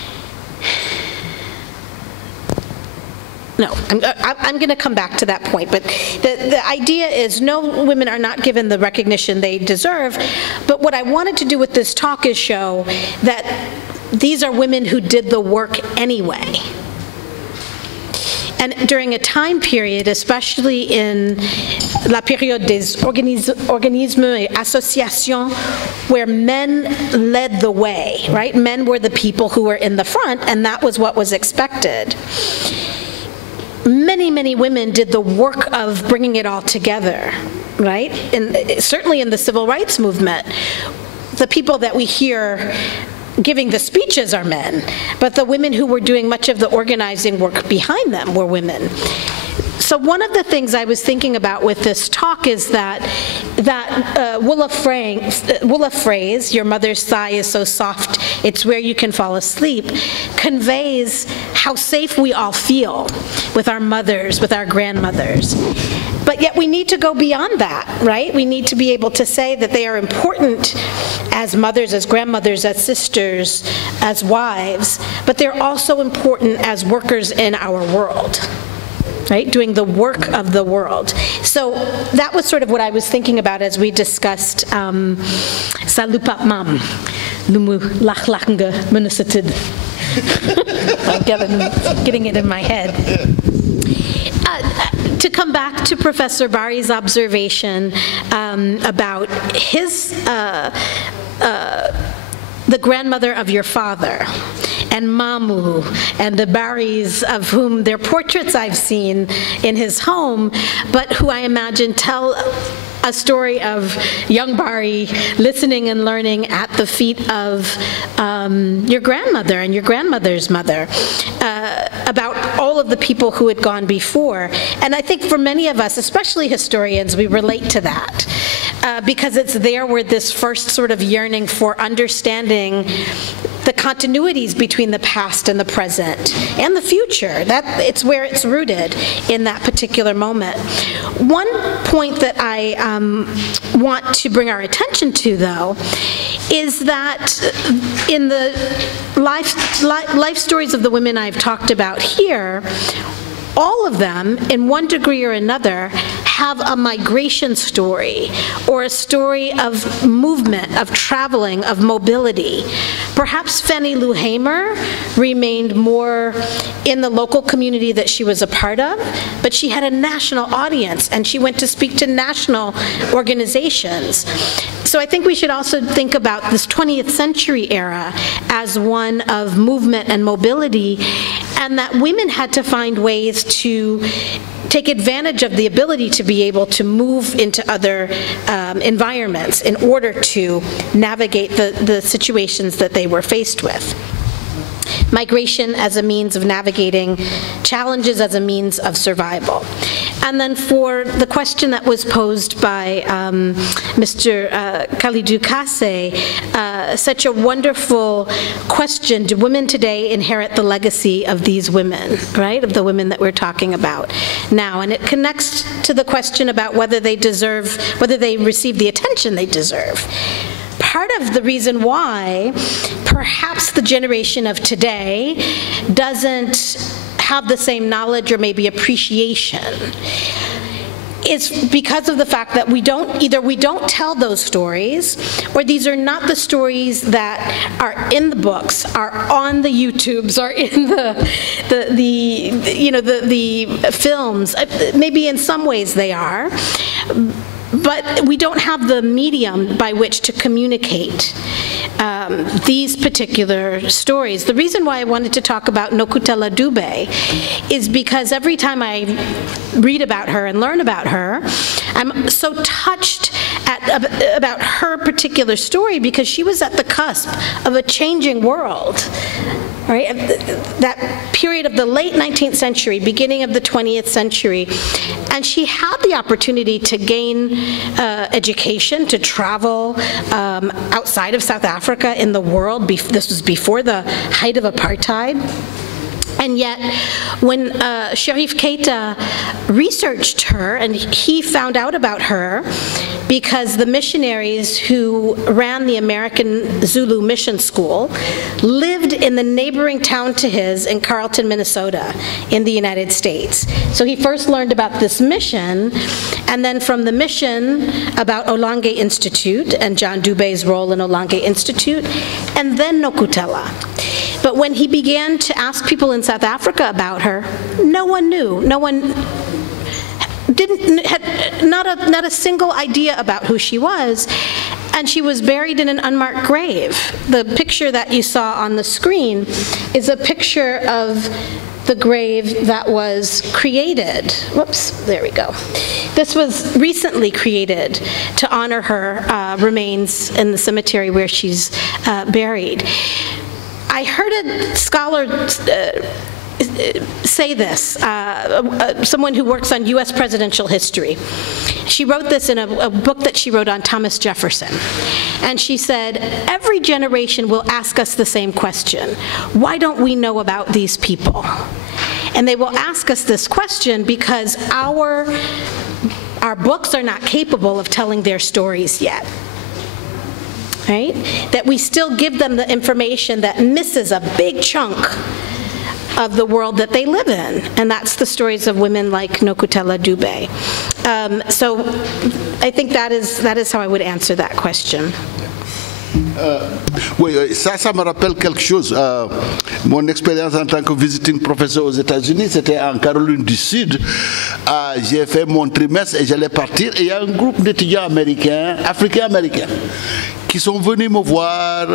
No, I'm going to come back to that point, but the idea is no, women are not given the recognition they deserve, but what I wanted to do with this talk is show that these are women who did the work anyway. And during a time period, especially in la période des organismes et associations, where men led the way, right? Men were the people who were in the front, and that was what was expected. Many, many women did the work of bringing it all together, right? And certainly in the civil rights movement, the people that we hear giving the speeches are men, but the women who were doing much of the organizing work behind them were women. So one of the things I was thinking about with this talk is that Wolof phrase, your mother's thigh is so soft, it's where you can fall asleep, conveys how safe we all feel with our mothers, with our grandmothers. But yet we need to go beyond that, right? We need to be able to say that they are important as mothers, as grandmothers, as sisters, as wives, but they're also important as workers in our world. Right, doing the work of the world. So that was sort of what I was thinking about as we discussed Salut Pap Mam. Lumu lachlachenge munisitid. I'm getting it in my head. To come back to Professor Bari's observation about his, the grandmother of your father, and Mamu, and the Baris, of whom their portraits I've seen in his home, but who I imagine tell a story of young Bari listening and learning at the feet of your grandmother and your grandmother's mother about all of the people who had gone before. And I think for many of us, especially historians, we relate to that because it's there where this first sort of yearning for understanding the continuities between the past and the present and the future. It's where it's rooted in that particular moment. One point that I want to bring our attention to, though, is that in the life stories of the women I've talked about here, all of them, in one degree or another, have a migration story or a story of movement, of traveling, of mobility. Perhaps Fannie Lou Hamer remained more in the local community that she was a part of, but she had a national audience and she went to speak to national organizations. So I think we should also think about this 20th century era as one of movement and mobility, and that women had to find ways to take advantage of the ability to be able to move into other environments in order to navigate the situations that they were faced with. Migration as a means of navigating challenges, as a means of survival. And then for the question that was posed by Mr. Khalidou Kassé, such a wonderful question: do women today inherit the legacy of these women, right, of the women that we're talking about now? And it connects to the question about whether they deserve, whether they receive the attention they deserve. Part of the reason why perhaps the generation of today doesn't have the same knowledge or maybe appreciation is because of the fact that we don't tell those stories, or these are not the stories that are in the books, are on the YouTubes, are in the films. Maybe in some ways they are, but we don't have the medium by which to communicate these particular stories. The reason why I wanted to talk about Nokutela Dube is because every time I read about her and learn about her, I'm so touched about her particular story, because she was at the cusp of a changing world. Right? That period of the late 19th century, beginning of the 20th century, and she had the opportunity to gain education, to travel outside of South Africa in the world. This was before the height of apartheid. And yet, when Sharif Keita researched her, and he found out about her because the missionaries who ran the American Zulu Mission School lived in the neighboring town to his in Carlton, Minnesota, in the United States. So he first learned about this mission, and then from the mission about Olange Institute and John Dube's role in Olange Institute, and then Nokutela. But when he began to ask people in South Africa about her, no one knew. No one had not a single idea about who she was, and she was buried in an unmarked grave. The picture that you saw on the screen is a picture of the grave that was created. Whoops, there we go. This was recently created to honor her remains in the cemetery where she's buried. I heard a scholar say this, someone who works on U.S. presidential history. She wrote this in a book that she wrote on Thomas Jefferson. And she said, every generation will ask us the same question: why don't we know about these people? And they will ask us this question because our books are not capable of telling their stories yet. Right? That we still give them the information that misses a big chunk of the world that they live in, and that's the stories of women like Nokutela Dube. So I think that is how I would answer that question. Oui, ça me rappelle quelque chose. Mon expérience en tant que visiting professeur aux États-Unis, c'était en Caroline du Sud. J'ai fait mon trimestre et j'allais partir. Et il y a un groupe d'étudiants américains, africains-américains, qui sont venus me voir,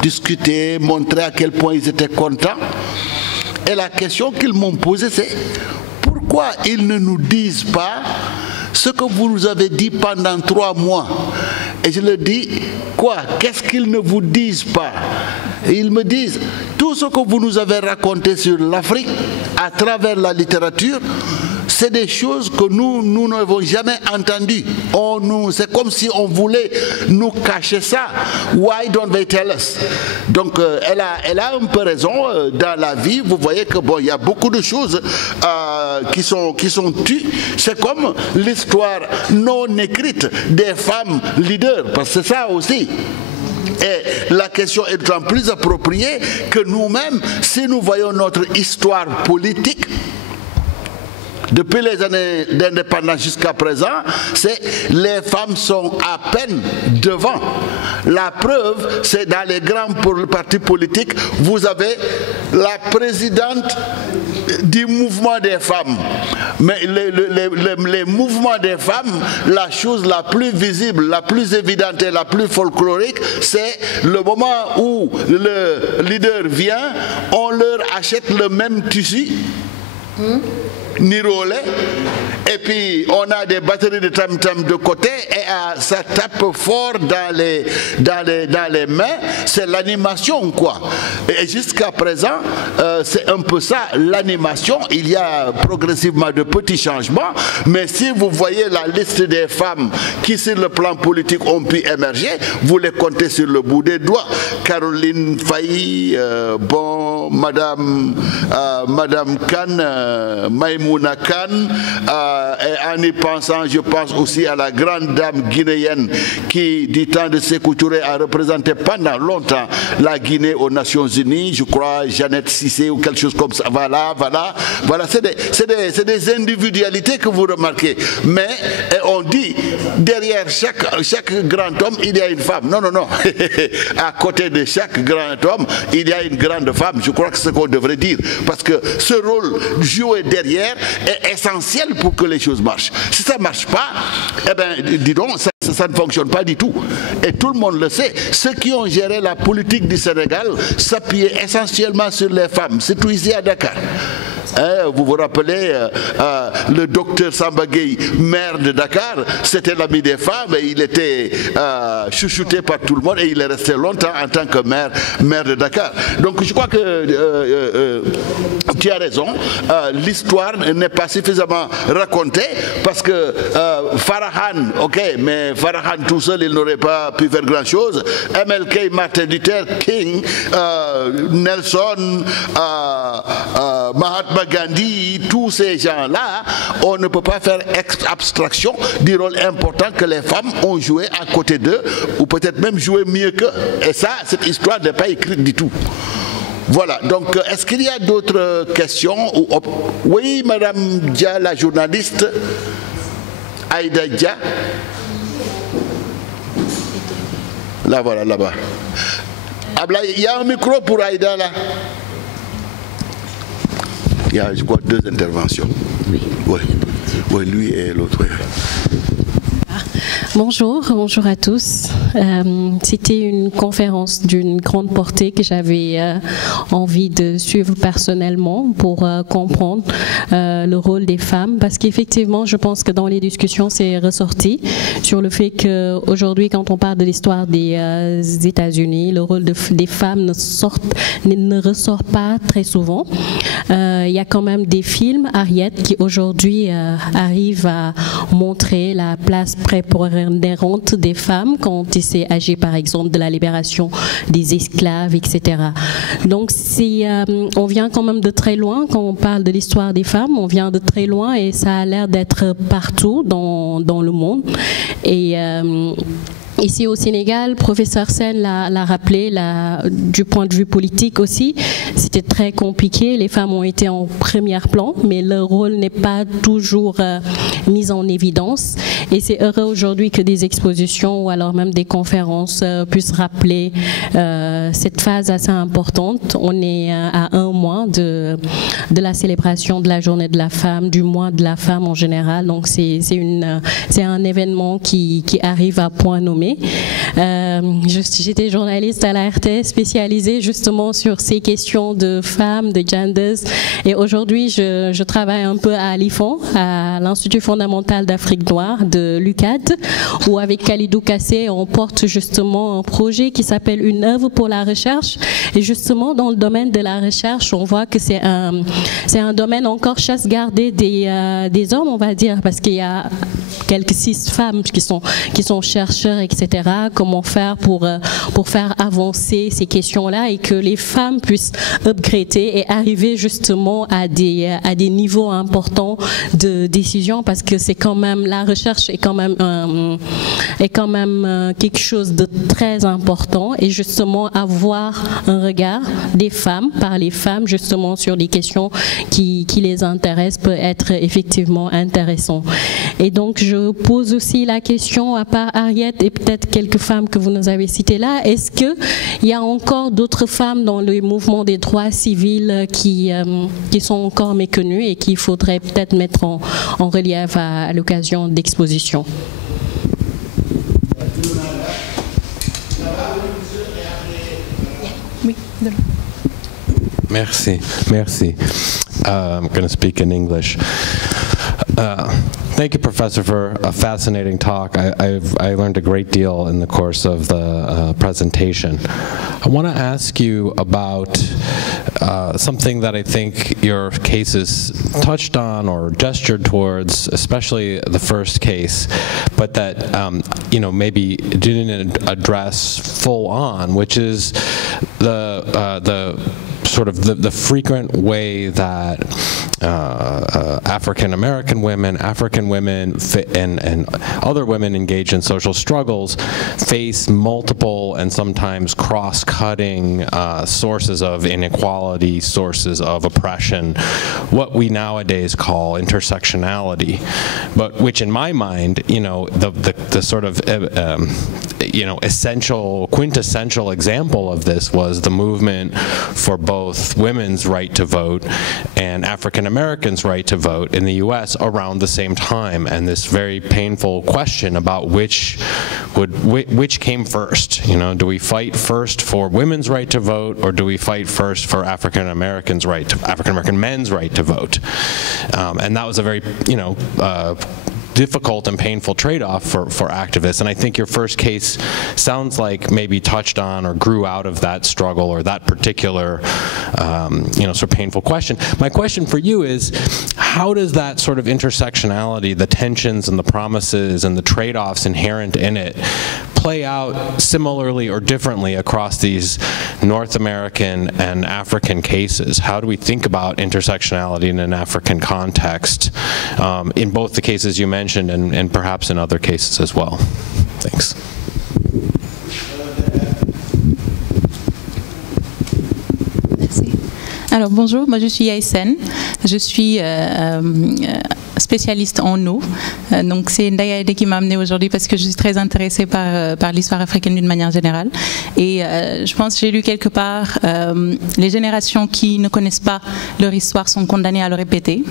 discuter, montrer à quel point ils étaient contents. Et la question qu'ils m'ont posée, c'est pourquoi ils ne nous disent pas ce que vous nous avez dit pendant 3 mois? Et je leur dis, quoi? Qu'est-ce qu'ils ne vous disent pas? Et ils me disent, tout ce que vous nous avez raconté sur l'Afrique, à travers la littérature, c'est des choses que nous n'avons jamais entendues. C'est comme si on voulait nous cacher ça. Why don't they tell us? Donc, elle a un peu raison. Dans la vie, vous voyez que bon, il y a beaucoup de choses qui sont tues. C'est comme l'histoire non écrite des femmes leaders, parce que c'est ça aussi. Et la question est d'autant plus appropriée que nous-mêmes, si nous voyons notre histoire politique, depuis les années d'indépendance jusqu'à présent, les femmes sont à peine devant. La preuve, c'est dans les grands partis politiques, vous avez la présidente du mouvement des femmes. Mais les mouvements des femmes, la chose la plus visible, la plus évidente et la plus folklorique, c'est le moment où le leader vient, on leur achète le même tissu. Nirolé, et puis on a des batteries de tam-tam de côté et ça tape fort dans les mains, c'est l'animation quoi. Et jusqu'à présent, c'est un peu ça, l'animation. Il y a progressivement de petits changements, mais si vous voyez la liste des femmes qui sur le plan politique ont pu émerger, vous les comptez sur le bout des doigts. Caroline Faye, Madame Khan, Maïmouna Khan, et en y pensant, je pense aussi à la grande dame guinéenne qui, du temps de Sékou Touré, a représenté pendant longtemps la Guinée aux Nations Unies, je crois, Jeannette Cissé ou quelque chose comme ça. Voilà, c'est des individualités que vous remarquez. Mais on dit, derrière chaque grand homme, il y a une femme. Non. À côté de chaque grand homme, il y a une grande femme. Je crois que c'est ce qu'on devrait dire. Parce que ce rôle joué derrière est essentiel pour que les choses marchent. Si ça ne marche pas, eh bien, dis donc, ça ne fonctionne pas du tout. Et tout le monde le sait. Ceux qui ont géré la politique du Sénégal s'appuyaient essentiellement sur les femmes, surtout ici à Dakar. Vous vous rappelez, le docteur Samba Gueye, maire de Dakar, c'était l'ami des femmes et il était chouchouté par tout le monde et il est resté longtemps en tant que maire de Dakar. Donc je crois que tu as raison, l'histoire n'est pas suffisamment racontée parce que Farrakhan, ok, mais Farrakhan tout seul il n'aurait pas pu faire grand chose. MLK, Martin Luther King, Nelson, Mahatma Gandhi, tous ces gens-là, on ne peut pas faire abstraction du rôle important que les femmes ont joué à côté d'eux, ou peut-être même joué mieux qu'eux. Et ça, cette histoire n'est pas écrite du tout. Voilà, donc est-ce qu'il y a d'autres questions? Oui, Madame Dia, la journaliste, Aïda Dia. Là, voilà, là-bas. Il y a un micro pour Aïda, là. Il y a, je crois, 2 interventions. Oui, lui et l'autre. Oui. Bonjour à tous. C'était une conférence d'une grande portée que j'avais envie de suivre personnellement pour comprendre le rôle des femmes, parce qu'effectivement, je pense que dans les discussions, c'est ressorti sur le fait qu'aujourd'hui, quand on parle de l'histoire des États-Unis, le rôle des femmes ne ressort pas très souvent. Il y a quand même des films, Harriet, qui aujourd'hui arrivent à montrer la place prépondérante des femmes quand il s'agit par exemple de la libération des esclaves, etc. Donc on vient quand même de très loin quand on parle de l'histoire des femmes, on vient de très loin et ça a l'air d'être partout dans le monde. Et Ici au Sénégal, professeur Sen l'a rappelé, du point de vue politique aussi, c'était très compliqué. Les femmes ont été en premier plan, mais leur rôle n'est pas toujours mis en évidence. Et c'est heureux aujourd'hui que des expositions ou alors même des conférences puissent rappeler cette phase assez importante. On est à 1 mois de la célébration de la journée de la femme, du mois de la femme en général. Donc c'est un événement qui arrive à point nommé. J'étais journaliste à la RTS spécialisée justement sur ces questions de femmes, de genders. Et aujourd'hui, je travaille un peu à l'IFON, à l'Institut fondamental d'Afrique noire de l'UCAD, où avec Khalidou Kassé, on porte justement un projet qui s'appelle Une œuvre pour la recherche. Et justement, dans le domaine de la recherche, on voit que c'est un domaine encore chasse gardée des hommes, on va dire, parce qu'il y a quelques 6 femmes qui sont chercheurs, etc. Comment faire pour faire avancer ces questions-là et que les femmes puissent upgrader et arriver justement à des niveaux importants de décision, parce que c'est quand même, la recherche est quand même quelque chose de très important, et justement avoir un regard des femmes, par les femmes justement sur les questions qui les intéressent peut être effectivement intéressant. Et donc je pose aussi la question, à part Harriet et peut-être quelques femmes que vous nous avez citées là, est-ce qu'il y a encore d'autres femmes dans le mouvement des droits civils qui sont encore méconnues et qu'il faudrait peut-être mettre en relief à l'occasion d'expositions? Merci. I'm going to speak in English. Thank you, Professor, for a fascinating talk. I learned a great deal in the course of the presentation. I want to ask you about something that I think your cases touched on or gestured towards, especially the first case, but that maybe didn't address full on, which is the sort of the frequent way that African American women, and other women engaged in social struggles face multiple and sometimes cross-cutting sources of inequality, sources of oppression, what we nowadays call intersectionality, but which in my mind, the sort of quintessential example of this was the movement for both women's right to vote and African Americans' right to vote in the US around the same time, and this very painful question about which came first. Do we fight first for women's right to vote, or do we fight first for African American men's right to vote? And that was a very difficult and painful trade-off for activists, and I think your first case sounds like maybe touched on or grew out of that struggle or that particular sort of painful question. My question for you is, how does that sort of intersectionality, the tensions and the promises and the trade-offs inherent in it, play out similarly or differently across these North American and African cases? How do we think about intersectionality in an African context in both the cases you mentioned and perhaps in other cases as well? Thanks. Merci. Alors bonjour, moi je suis Yaïsen, je suis spécialiste en eau, donc c'est Ndaya Aide qui m'a amenée aujourd'hui parce que je suis très intéressée par l'histoire africaine d'une manière générale, et je pense que j'ai lu quelque part les générations qui ne connaissent pas leur histoire sont condamnées à le répéter.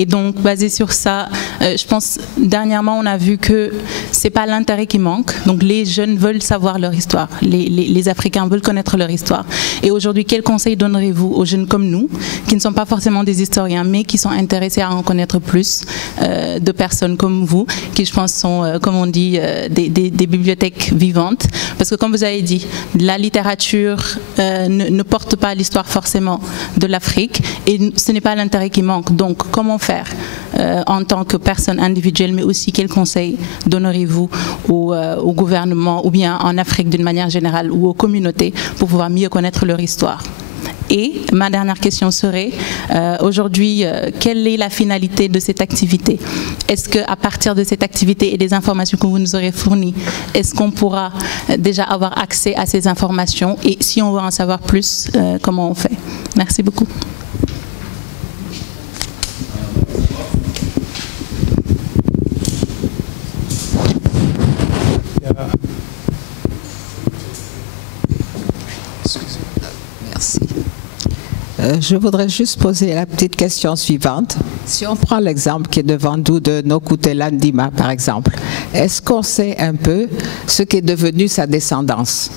Et donc, basé sur ça, je pense, dernièrement, on a vu que c'est pas l'intérêt qui manque. Donc, les jeunes veulent savoir leur histoire. Les Africains veulent connaître leur histoire. Et aujourd'hui, quel conseil donnerez-vous aux jeunes comme nous, qui ne sont pas forcément des historiens, mais qui sont intéressés à en connaître plus, de personnes comme vous, qui, je pense, sont, comme on dit, des bibliothèques vivantes. Parce que, comme vous avez dit, la littérature ne porte pas l'histoire forcément de l'Afrique, et ce n'est pas l'intérêt qui manque. Donc, comment faire en tant que personne individuelle, mais aussi quels conseils donneriez-vous au gouvernement ou bien en Afrique d'une manière générale ou aux communautés pour pouvoir mieux connaître leur histoire? Et ma dernière question serait, aujourd'hui, quelle est la finalité de cette activité? Est-ce qu'à partir de cette activité et des informations que vous nous aurez fournies, est-ce qu'on pourra déjà avoir accès à ces informations? Et si on veut en savoir plus, comment on fait? Merci beaucoup. Merci. Je voudrais juste poser la petite question suivante. Si on prend l'exemple qui est devant nous de Nokutela Ndima, par exemple, est-ce qu'on sait un peu ce qu'est devenu sa descendance?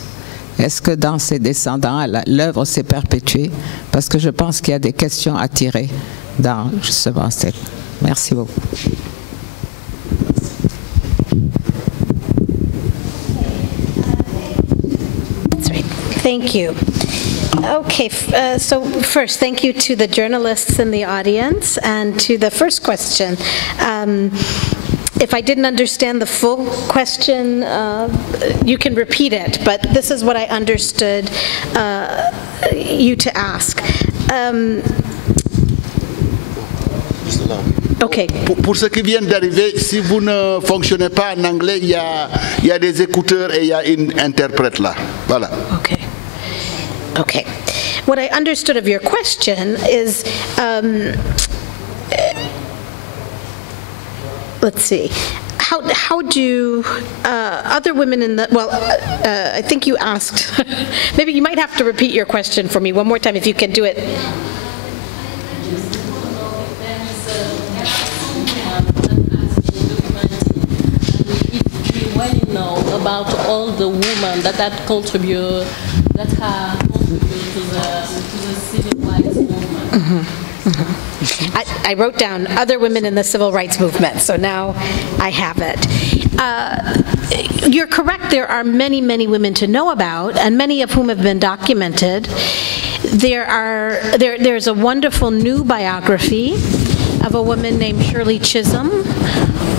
Est-ce que dans ses descendants, l'œuvre s'est perpétuée? Parce que je pense qu'il y a des questions à tirer dans justement cette... Merci beaucoup. Thank you. Okay, so first, thank you to the journalists in the audience, and to the first question. If I didn't understand the full question, you can repeat it, but this is what I understood you to ask. Okay. Pour ceux qui viennent d'arriver, si vous ne fonctionnez pas en anglais, il y a des écouteurs et il y a une interprète là. Voilà. Okay. Okay. What I understood of your question is, let's see, how do other women in the, well, I think you asked, maybe you might have to repeat your question for me one more time if you can do it. Know about all the women that have contributed to the civil rights movement. Mm-hmm. Mm-hmm. I wrote down other women in the civil rights movement, so now I have it. You're correct, there are many, many women to know about, and many of whom have been documented. There's a wonderful new biography of a woman named Shirley Chisholm,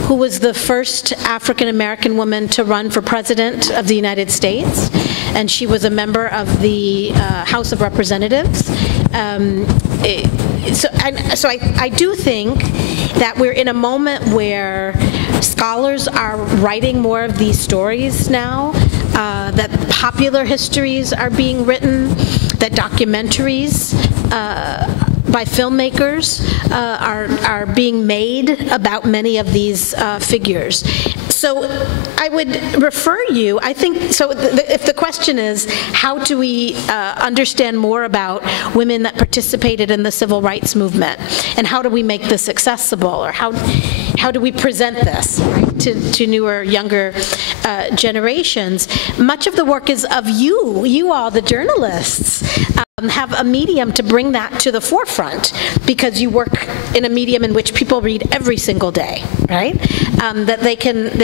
who was the first African-American woman to run for president of the United States, and she was a member of the House of Representatives. So I do think that we're in a moment where scholars are writing more of these stories now, that popular histories are being written, that documentaries by filmmakers are being made about many of these figures. So I would refer you, I think, so if the question is, how do we understand more about women that participated in the civil rights movement, and how do we make this accessible, or how do we present this, right, to newer, younger generations? Much of the work is of you all, the journalists. Have a medium to bring that to the forefront, because you work in a medium in which people read every single day, right? That they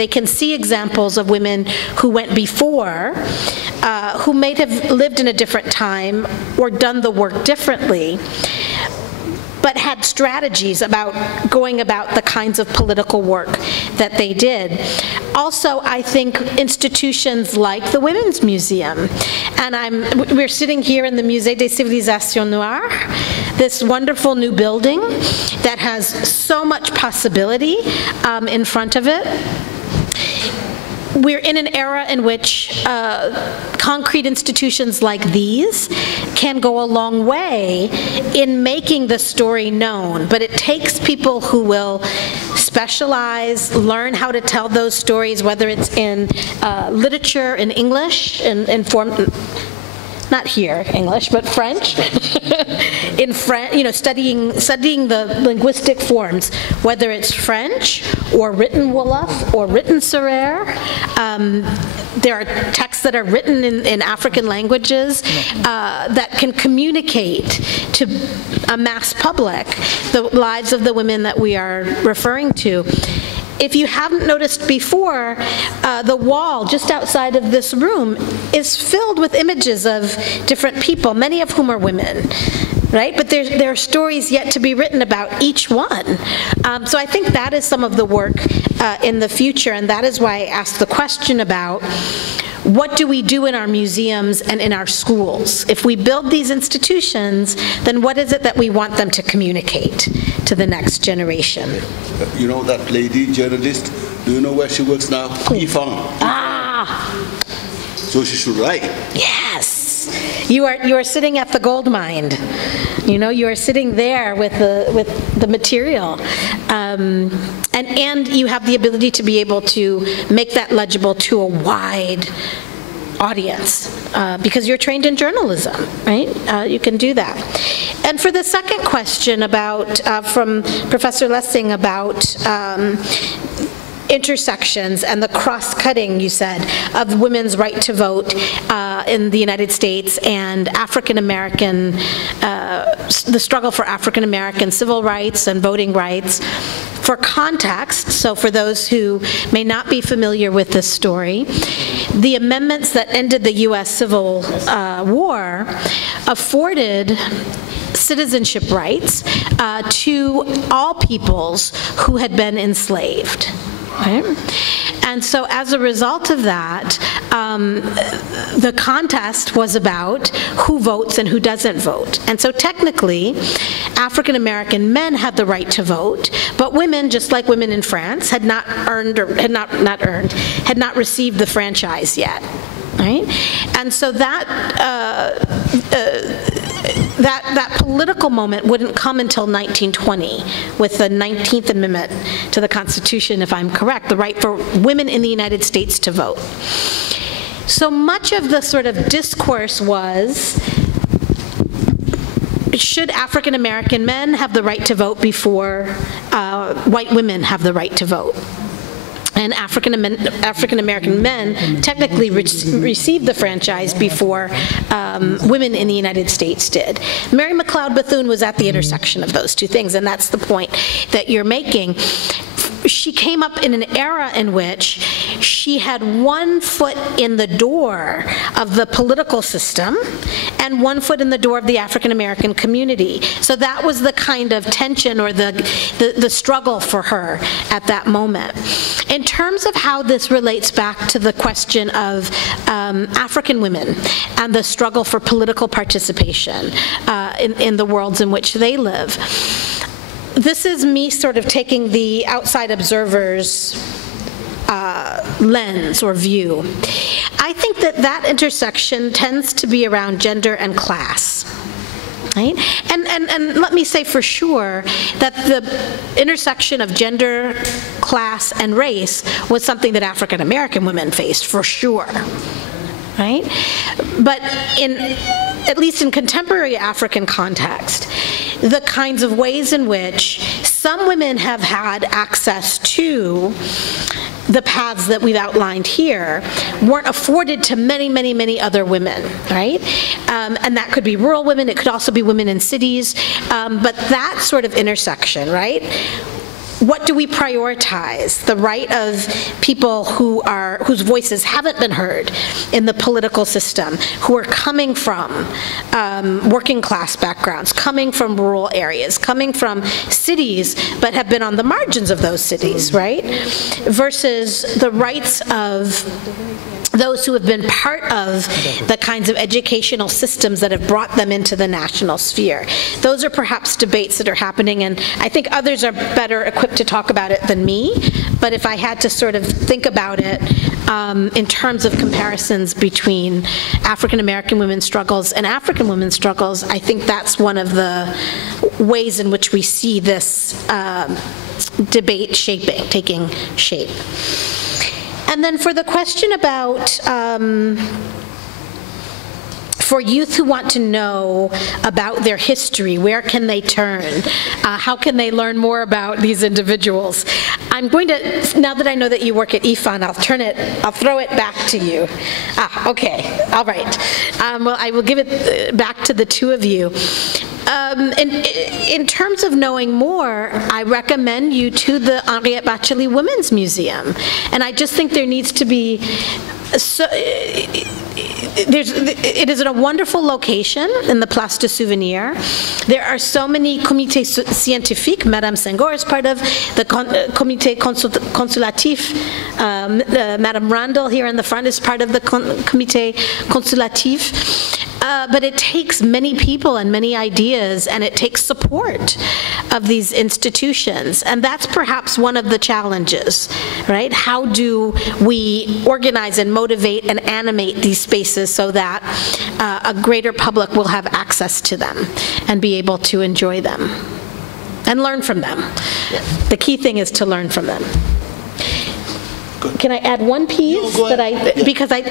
can see examples of women who went before, who may have lived in a different time or done the work differently, but had strategies about going about the kinds of political work that they did. Also, I think institutions like the Women's Museum, and we're sitting here in the Musée des Civilisations Noires, this wonderful new building that has so much possibility in front of it. We're in an era in which concrete institutions like these can go a long way in making the story known, but it takes people who will specialize, learn how to tell those stories, whether it's in literature, in English, in form, not here English, but French, in French, studying the linguistic forms, whether it's French or written Wolof or written Sera. There are texts that are written in African languages that can communicate to a mass public the lives of the women that we are referring to. If you haven't noticed before, the wall just outside of this room is filled with images of different people, many of whom are women. right? But there are stories yet to be written about each one. So I think that is some of the work in the future, and that is why I asked the question about what do we do in our museums and in our schools? If we build these institutions, then what is it that we want them to communicate to the next generation? You know that lady, journalist, do you know where she works now? Ifan. Ah! So she should write. Yes. You are sitting at the gold mine. You know, you are sitting there with the material, and you have the ability to be able to make that legible to a wide audience because you're trained in journalism, right? You can do that. And for the second question about from Professor Lessing about intersections and the cross-cutting, you said, of women's right to vote in the United States and African-American, the struggle for African-American civil rights and voting rights. For context, so for those who may not be familiar with this story, the amendments that ended the U.S. Civil War afforded citizenship rights to all peoples who had been enslaved. Right? And so as a result of that, the contest was about who votes and who doesn't vote. And so technically, African American men had the right to vote, but women, just like women in France, had not received the franchise yet. Right? And so that political moment wouldn't come until 1920 with the 19th Amendment to the Constitution, if I'm correct, the right for women in the United States to vote. So much of the sort of discourse was, should African American men have the right to vote before white women have the right to vote? And African American men technically received the franchise before women in the United States did. Mary McLeod Bethune was at the intersection of those two things, and that's the point that you're making. She came up in an era in which she had one foot in the door of the political system and one foot in the door of the African American community. So that was the kind of tension or the struggle for her at that moment. In terms of how this relates back to the question of African women and the struggle for political participation in the worlds in which they live, this is me sort of taking the outside observer's lens or view. I think that intersection tends to be around gender and class. Right? And let me say for sure that the intersection of gender, class, and race was something that African American women faced, for sure. Right? But at least in contemporary African context, the kinds of ways in which some women have had access to the paths that we've outlined here weren't afforded to many, many, many other women, right? And that could be rural women, it could also be women in cities, but that sort of intersection, right? What do we prioritize? The right of people whose voices haven't been heard in the political system, who are coming from working class backgrounds, coming from rural areas, coming from cities, but have been on the margins of those cities, right? Versus the rights of those who have been part of the kinds of educational systems that have brought them into the national sphere. Those are perhaps debates that are happening, and I think others are better equipped to talk about it than me, but if I had to sort of think about it in terms of comparisons between African American women's struggles and African women's struggles, I think that's one of the ways in which we see this debate taking shape. And then for the question about for youth who want to know about their history, where can they turn? How can they learn more about these individuals? I'm going to, now that I know that you work at IFAN, I'll throw it back to you. Okay, all right. Well, I will give it back to the two of you. In terms of knowing more, I recommend you to the Henriette Bachelet Women's Museum. And I just think there needs to be So it is in a wonderful location in the Place de Souvenir. There are so many comités scientifiques. Madame Senghor is part of the comité consultatif. Madame Randall here in the front is part of the comité consultatif. But it takes many people and many ideas, and it takes support of these institutions. And that's perhaps one of the challenges, right? How do we organize and motivate and animate these spaces so that a greater public will have access to them and be able to enjoy them and learn from them? The key thing is to learn from them. Can I add one piece because the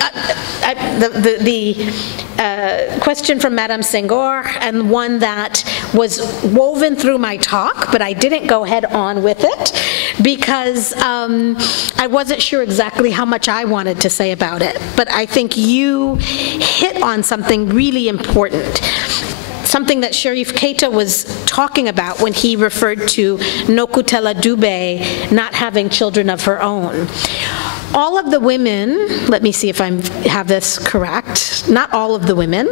question from Madame Senghor, and one that was woven through my talk, but I didn't go head on with it because I wasn't sure exactly how much I wanted to say about it. But I think you hit on something really important. Something that Sheriff Keita was talking about when he referred to Nokutela Dube not having children of her own. All of the women, let me see if I have this correct, not all of the women.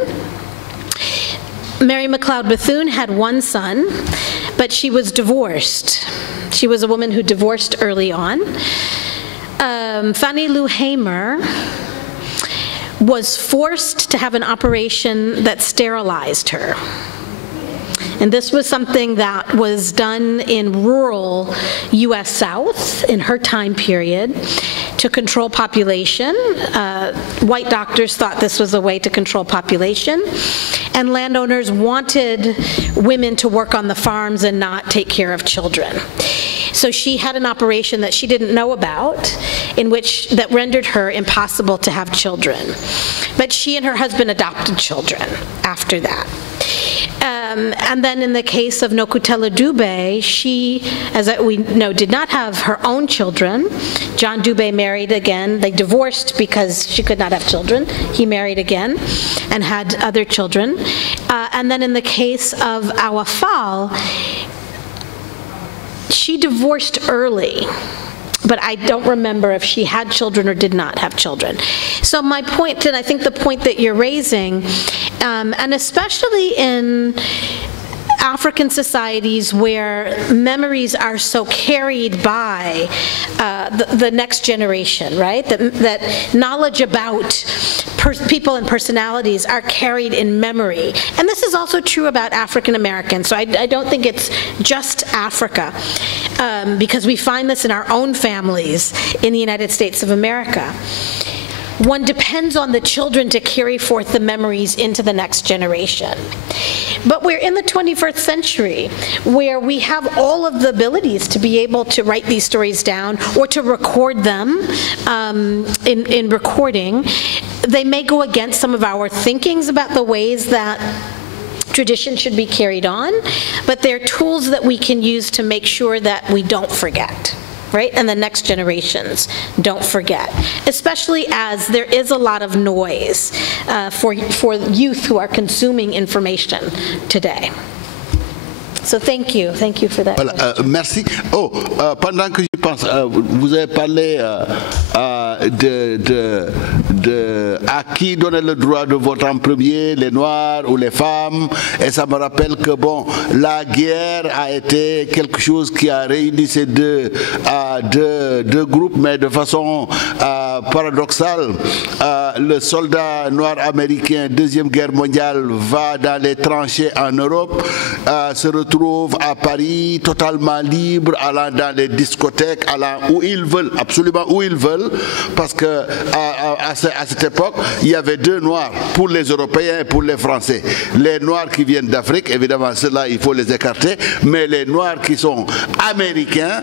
Mary McLeod Bethune had one son, but she was divorced. She was a woman who divorced early on. Fannie Lou Hamer was forced to have an operation that sterilized her. And this was something that was done in rural U.S. South in her time period to control population. White doctors thought this was a way to control population, and landowners wanted women to work on the farms and not take care of children. So she had an operation that she didn't know about, that rendered her impossible to have children. But she and her husband adopted children after that. And then in the case of Nokutela Dube, she, as we know, did not have her own children. John Dube married again. They divorced because she could not have children. He married again and had other children. And then in the case of Awa Fall, she divorced early, but I don't remember if she had children or did not have children. So my point, and I think the point that you're raising, and especially in African societies where memories are so carried by the next generation, right? That knowledge about people and personalities are carried in memory. And this is also true about African Americans. So I don't think it's just Africa, because we find this in our own families in the United States of America. One depends on the children to carry forth the memories into the next generation. But we're in the 21st century where we have all of the abilities to be able to write these stories down or to record them in recording. They may go against some of our thinkings about the ways that tradition should be carried on, but they're tools that we can use to make sure that we don't forget. Right? And the next generations don't forget, especially as there is a lot of noise for youth who are consuming information today. So thank you for that. Voilà, merci. Oh, pendant que j'y pense, vous avez parlé à qui donner le droit de vote en premier, les Noirs ou les femmes, et ça me rappelle que bon, la guerre a été quelque chose qui a réuni ces deux groupes, mais de façon paradoxale. Le soldat noir américain, Deuxième Guerre mondiale, va dans les tranchées en Europe, se retrouve à Paris totalement libre, allant dans les discothèques, allant où ils veulent, absolument où ils veulent, parce que à cette époque, il y avait deux Noirs pour les Européens et pour les Français. Les Noirs qui viennent d'Afrique, évidemment, ceux-là, il faut les écarter, mais les Noirs qui sont américains,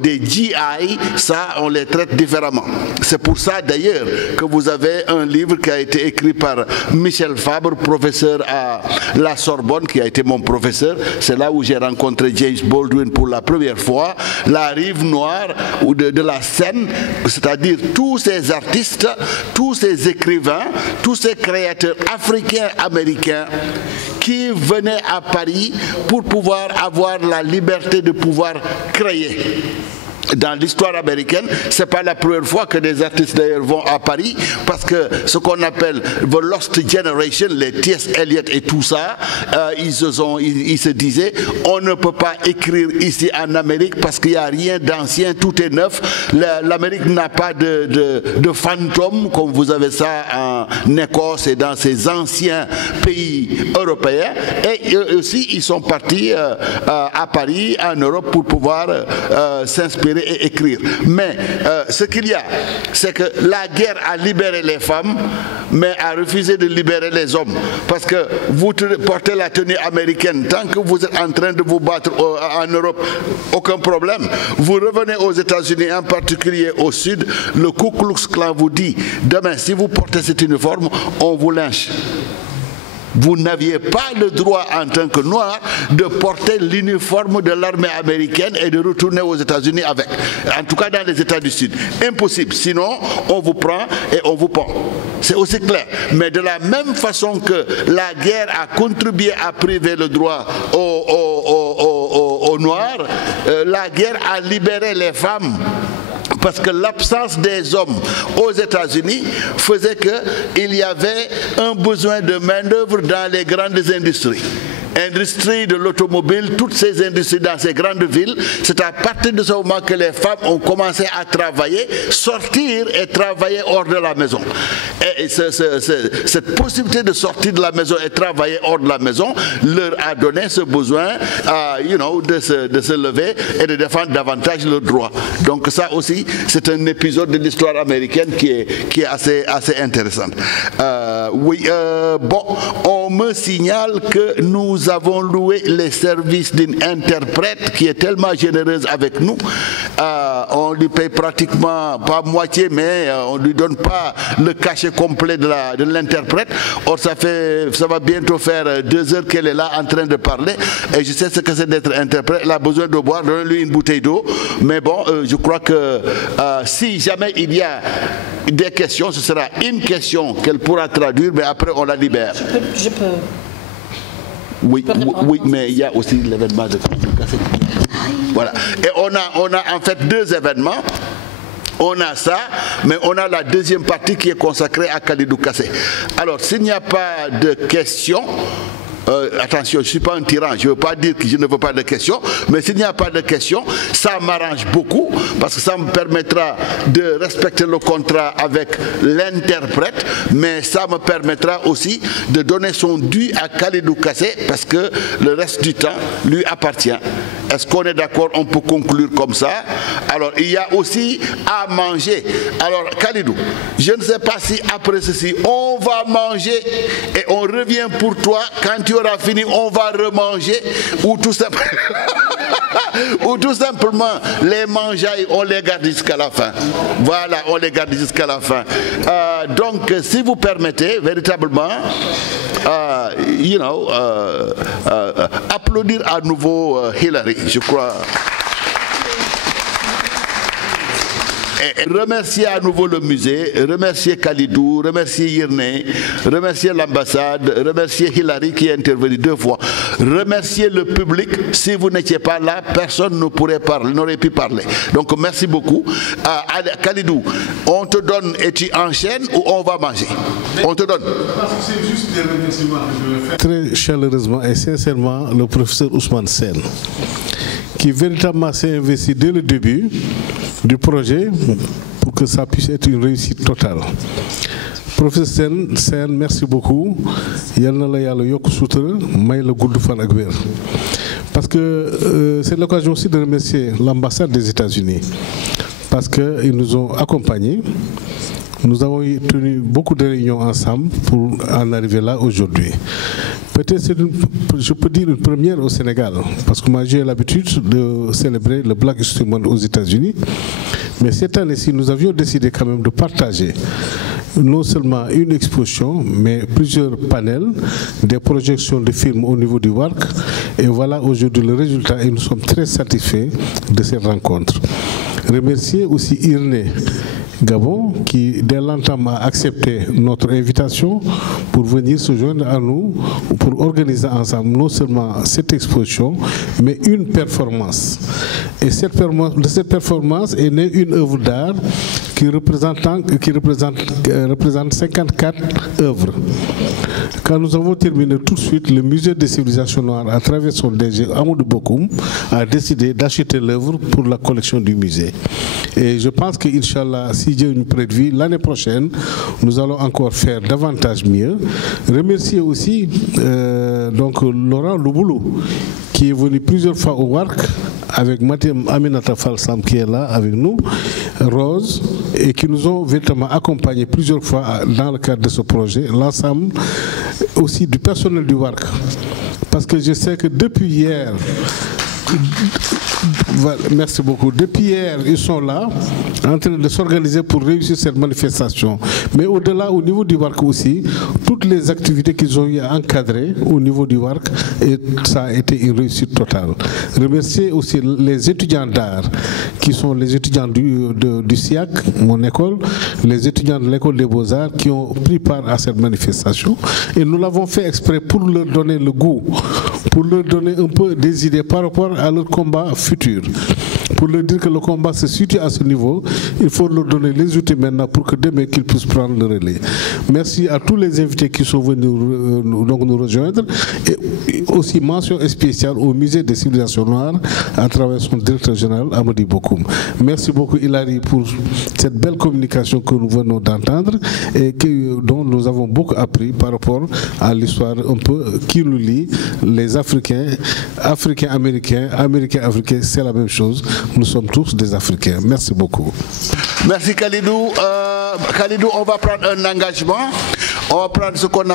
des GI, ça, on les traite différemment. C'est pour ça, d'ailleurs, que vous avez un livre qui a été écrit par Michel Fabre, professeur à la Sorbonne, qui a été mon professeur. C'est là où j'ai rencontré James Baldwin pour la première fois, la rive noire de la scène, c'est-à-dire tous ces artistes, tous ces écrivains, tous ces créateurs africains, américains qui venaient à Paris pour pouvoir avoir la liberté de pouvoir créer. dans l'histoire américaine, c'est pas la première fois que des artistes d'ailleurs vont à Paris, parce que ce qu'on appelle The Lost Generation, les T.S. Eliot et tout ça, ils se disaient, on ne peut pas écrire ici en Amérique parce qu'il n'y a rien d'ancien, tout est neuf. L'Amérique n'a pas de fantômes comme vous avez ça en Écosse et dans ces anciens pays européens. Et eux aussi, ils sont partis à Paris, en Europe, pour pouvoir s'inspirer et écrire. Mais ce qu'il y a, c'est que la guerre a libéré les femmes, mais a refusé de libérer les hommes. Parce que vous portez la tenue américaine, tant que vous êtes en train de vous battre en Europe, aucun problème. Vous revenez aux États-Unis, en particulier au sud, le Ku Klux Klan vous dit, demain, si vous portez cet uniforme, on vous lynche. Vous n'aviez pas le droit en tant que noir de porter l'uniforme de l'armée américaine et de retourner aux États-Unis avec. En tout cas dans les États du Sud. Impossible. Sinon, on vous prend et on vous pend. C'est aussi clair. Mais de la même façon que la guerre a contribué à priver le droit aux Noirs, la guerre a libéré les femmes. Parce que l'absence des hommes aux États-Unis faisait qu'il y avait un besoin de main-d'œuvre dans les grandes industries. Industrie de l'automobile, toutes ces industries dans ces grandes villes, c'est à partir de ce moment que les femmes ont commencé à travailler, sortir et travailler hors de la maison. Et cette possibilité de sortir de la maison et travailler hors de la maison leur a donné ce besoin de se lever et de défendre davantage leurs droits. Donc ça aussi, c'est un épisode de l'histoire américaine qui est assez intéressant. Bon, on me signale que nous avons loué les services d'une interprète qui est tellement généreuse avec nous. On lui paye pratiquement, pas moitié, mais on ne lui donne pas le cachet complet de l'interprète. Or, ça va bientôt faire 2 heures qu'elle est là en train de parler. Et je sais ce que c'est d'être interprète. Elle a besoin de boire, donnez-lui une bouteille d'eau. Mais bon, je crois que si jamais il y a des questions, ce sera une question qu'elle pourra traduire, mais après on la libère. Je peux. Oui, mais il y a aussi l'événement de Kassé. Voilà. Et on a en fait 2 événements. On a ça, mais on a la deuxième partie qui est consacrée à Khalidou Kassé. Alors, s'il n'y a pas de questions, attention, je ne suis pas un tyran, je ne veux pas dire que je ne veux pas de questions, mais s'il n'y a pas de questions, ça m'arrange beaucoup, parce que ça me permettra de respecter le contrat avec l'interprète, mais ça me permettra aussi de donner son dû à Khalidou Kassé, parce que le reste du temps lui appartient. Est-ce qu'on est d'accord? On peut conclure comme ça. Alors, il y a aussi à manger. Alors, Khalidou, je ne sais pas si après ceci, on va manger et on revient pour toi. Quand tu auras fini, on va remanger, ou tout simplement, les mangeailles, on les garde jusqu'à la fin. Voilà, on les garde jusqu'à la fin. Donc, si vous permettez, véritablement, applaudir à nouveau Hilary, je crois. Et remercier à nouveau le musée, remercier Khalidou, remercier Yirne, remercier l'ambassade, remercier Hilary qui est intervenu 2 fois, remercier le public. Si vous n'étiez pas là, personne ne pourrait parler, n'aurait pu parler. Donc merci beaucoup. Khalidou, on te donne et tu enchaînes ou on va manger? On te donne. C'est juste des remerciements que je vais faire. Très chaleureusement et sincèrement, le professeur Ousmane Sen, qui véritablement s'est investi dès le début du projet pour que ça puisse être une réussite totale. Professeur Sen, merci beaucoup. Parce que c'est l'occasion aussi de remercier l'ambassade des États-Unis, parce qu'ils nous ont accompagnés. Nous avons tenu beaucoup de réunions ensemble pour en arriver là aujourd'hui. Peut-être je peux dire une première au Sénégal, parce que moi j'ai l'habitude de célébrer le Black History Month aux États-Unis. Mais cette année-ci, nous avions décidé quand même de partager non seulement une exposition, mais plusieurs panels, des projections de films au niveau du WARC. Et voilà aujourd'hui le résultat et nous sommes très satisfaits de cette rencontre. Remercier aussi Irné Gabon qui dès longtemps a accepté notre invitation pour venir se joindre à nous pour organiser ensemble non seulement cette exposition mais une performance. Et de cette performance est née une œuvre d'art qui représente 54 œuvres. Quand nous avons terminé tout de suite, le musée des civilisations noires, à travers son DG Amadou Bokoum, a décidé d'acheter l'œuvre pour la collection du musée. Et je pense que, Inch'Allah, si Dieu nous prédit, l'année prochaine, nous allons encore faire davantage mieux. Remercier aussi donc Laurent Louboulou, qui est venu plusieurs fois au WARC avec Mathieu Aminata Falsam qui est là avec nous, Rose, et qui nous ont véritablement accompagnés plusieurs fois dans le cadre de ce projet, l'ensemble aussi du personnel du WARC. Parce que je sais que depuis hier, merci beaucoup. Depuis hier, ils sont là, en train de s'organiser pour réussir cette manifestation. Mais au-delà, au niveau du WARC aussi, toutes les activités qu'ils ont eu à encadrer au niveau du WARC, et ça a été une réussite totale. Remercier aussi les étudiants d'art, qui sont les étudiants du SIAC, mon école, les étudiants de l'école des Beaux-Arts, qui ont pris part à cette manifestation. Et nous l'avons fait exprès pour leur donner le goût, pour leur donner un peu des idées par rapport à leur combat futur. Pour leur dire que le combat se situe à ce niveau, il faut leur donner les outils maintenant pour que demain qu'ils puissent prendre le relais. Merci à tous les invités qui sont venus nous rejoindre, et aussi mention spéciale au musée des civilisations noires à travers son directeur général Amadou Bokoum. Merci beaucoup Hilary pour cette belle communication que nous venons d'entendre et dont nous avons beaucoup appris par rapport à l'histoire un peu qui nous lie, les Africains, Africains-Américains, Américains-Africains, c'est la même chose. Nous sommes tous des Africains. Merci beaucoup. Merci Khalidou. Khalidou, on va prendre un engagement. On va prendre ce qu'on a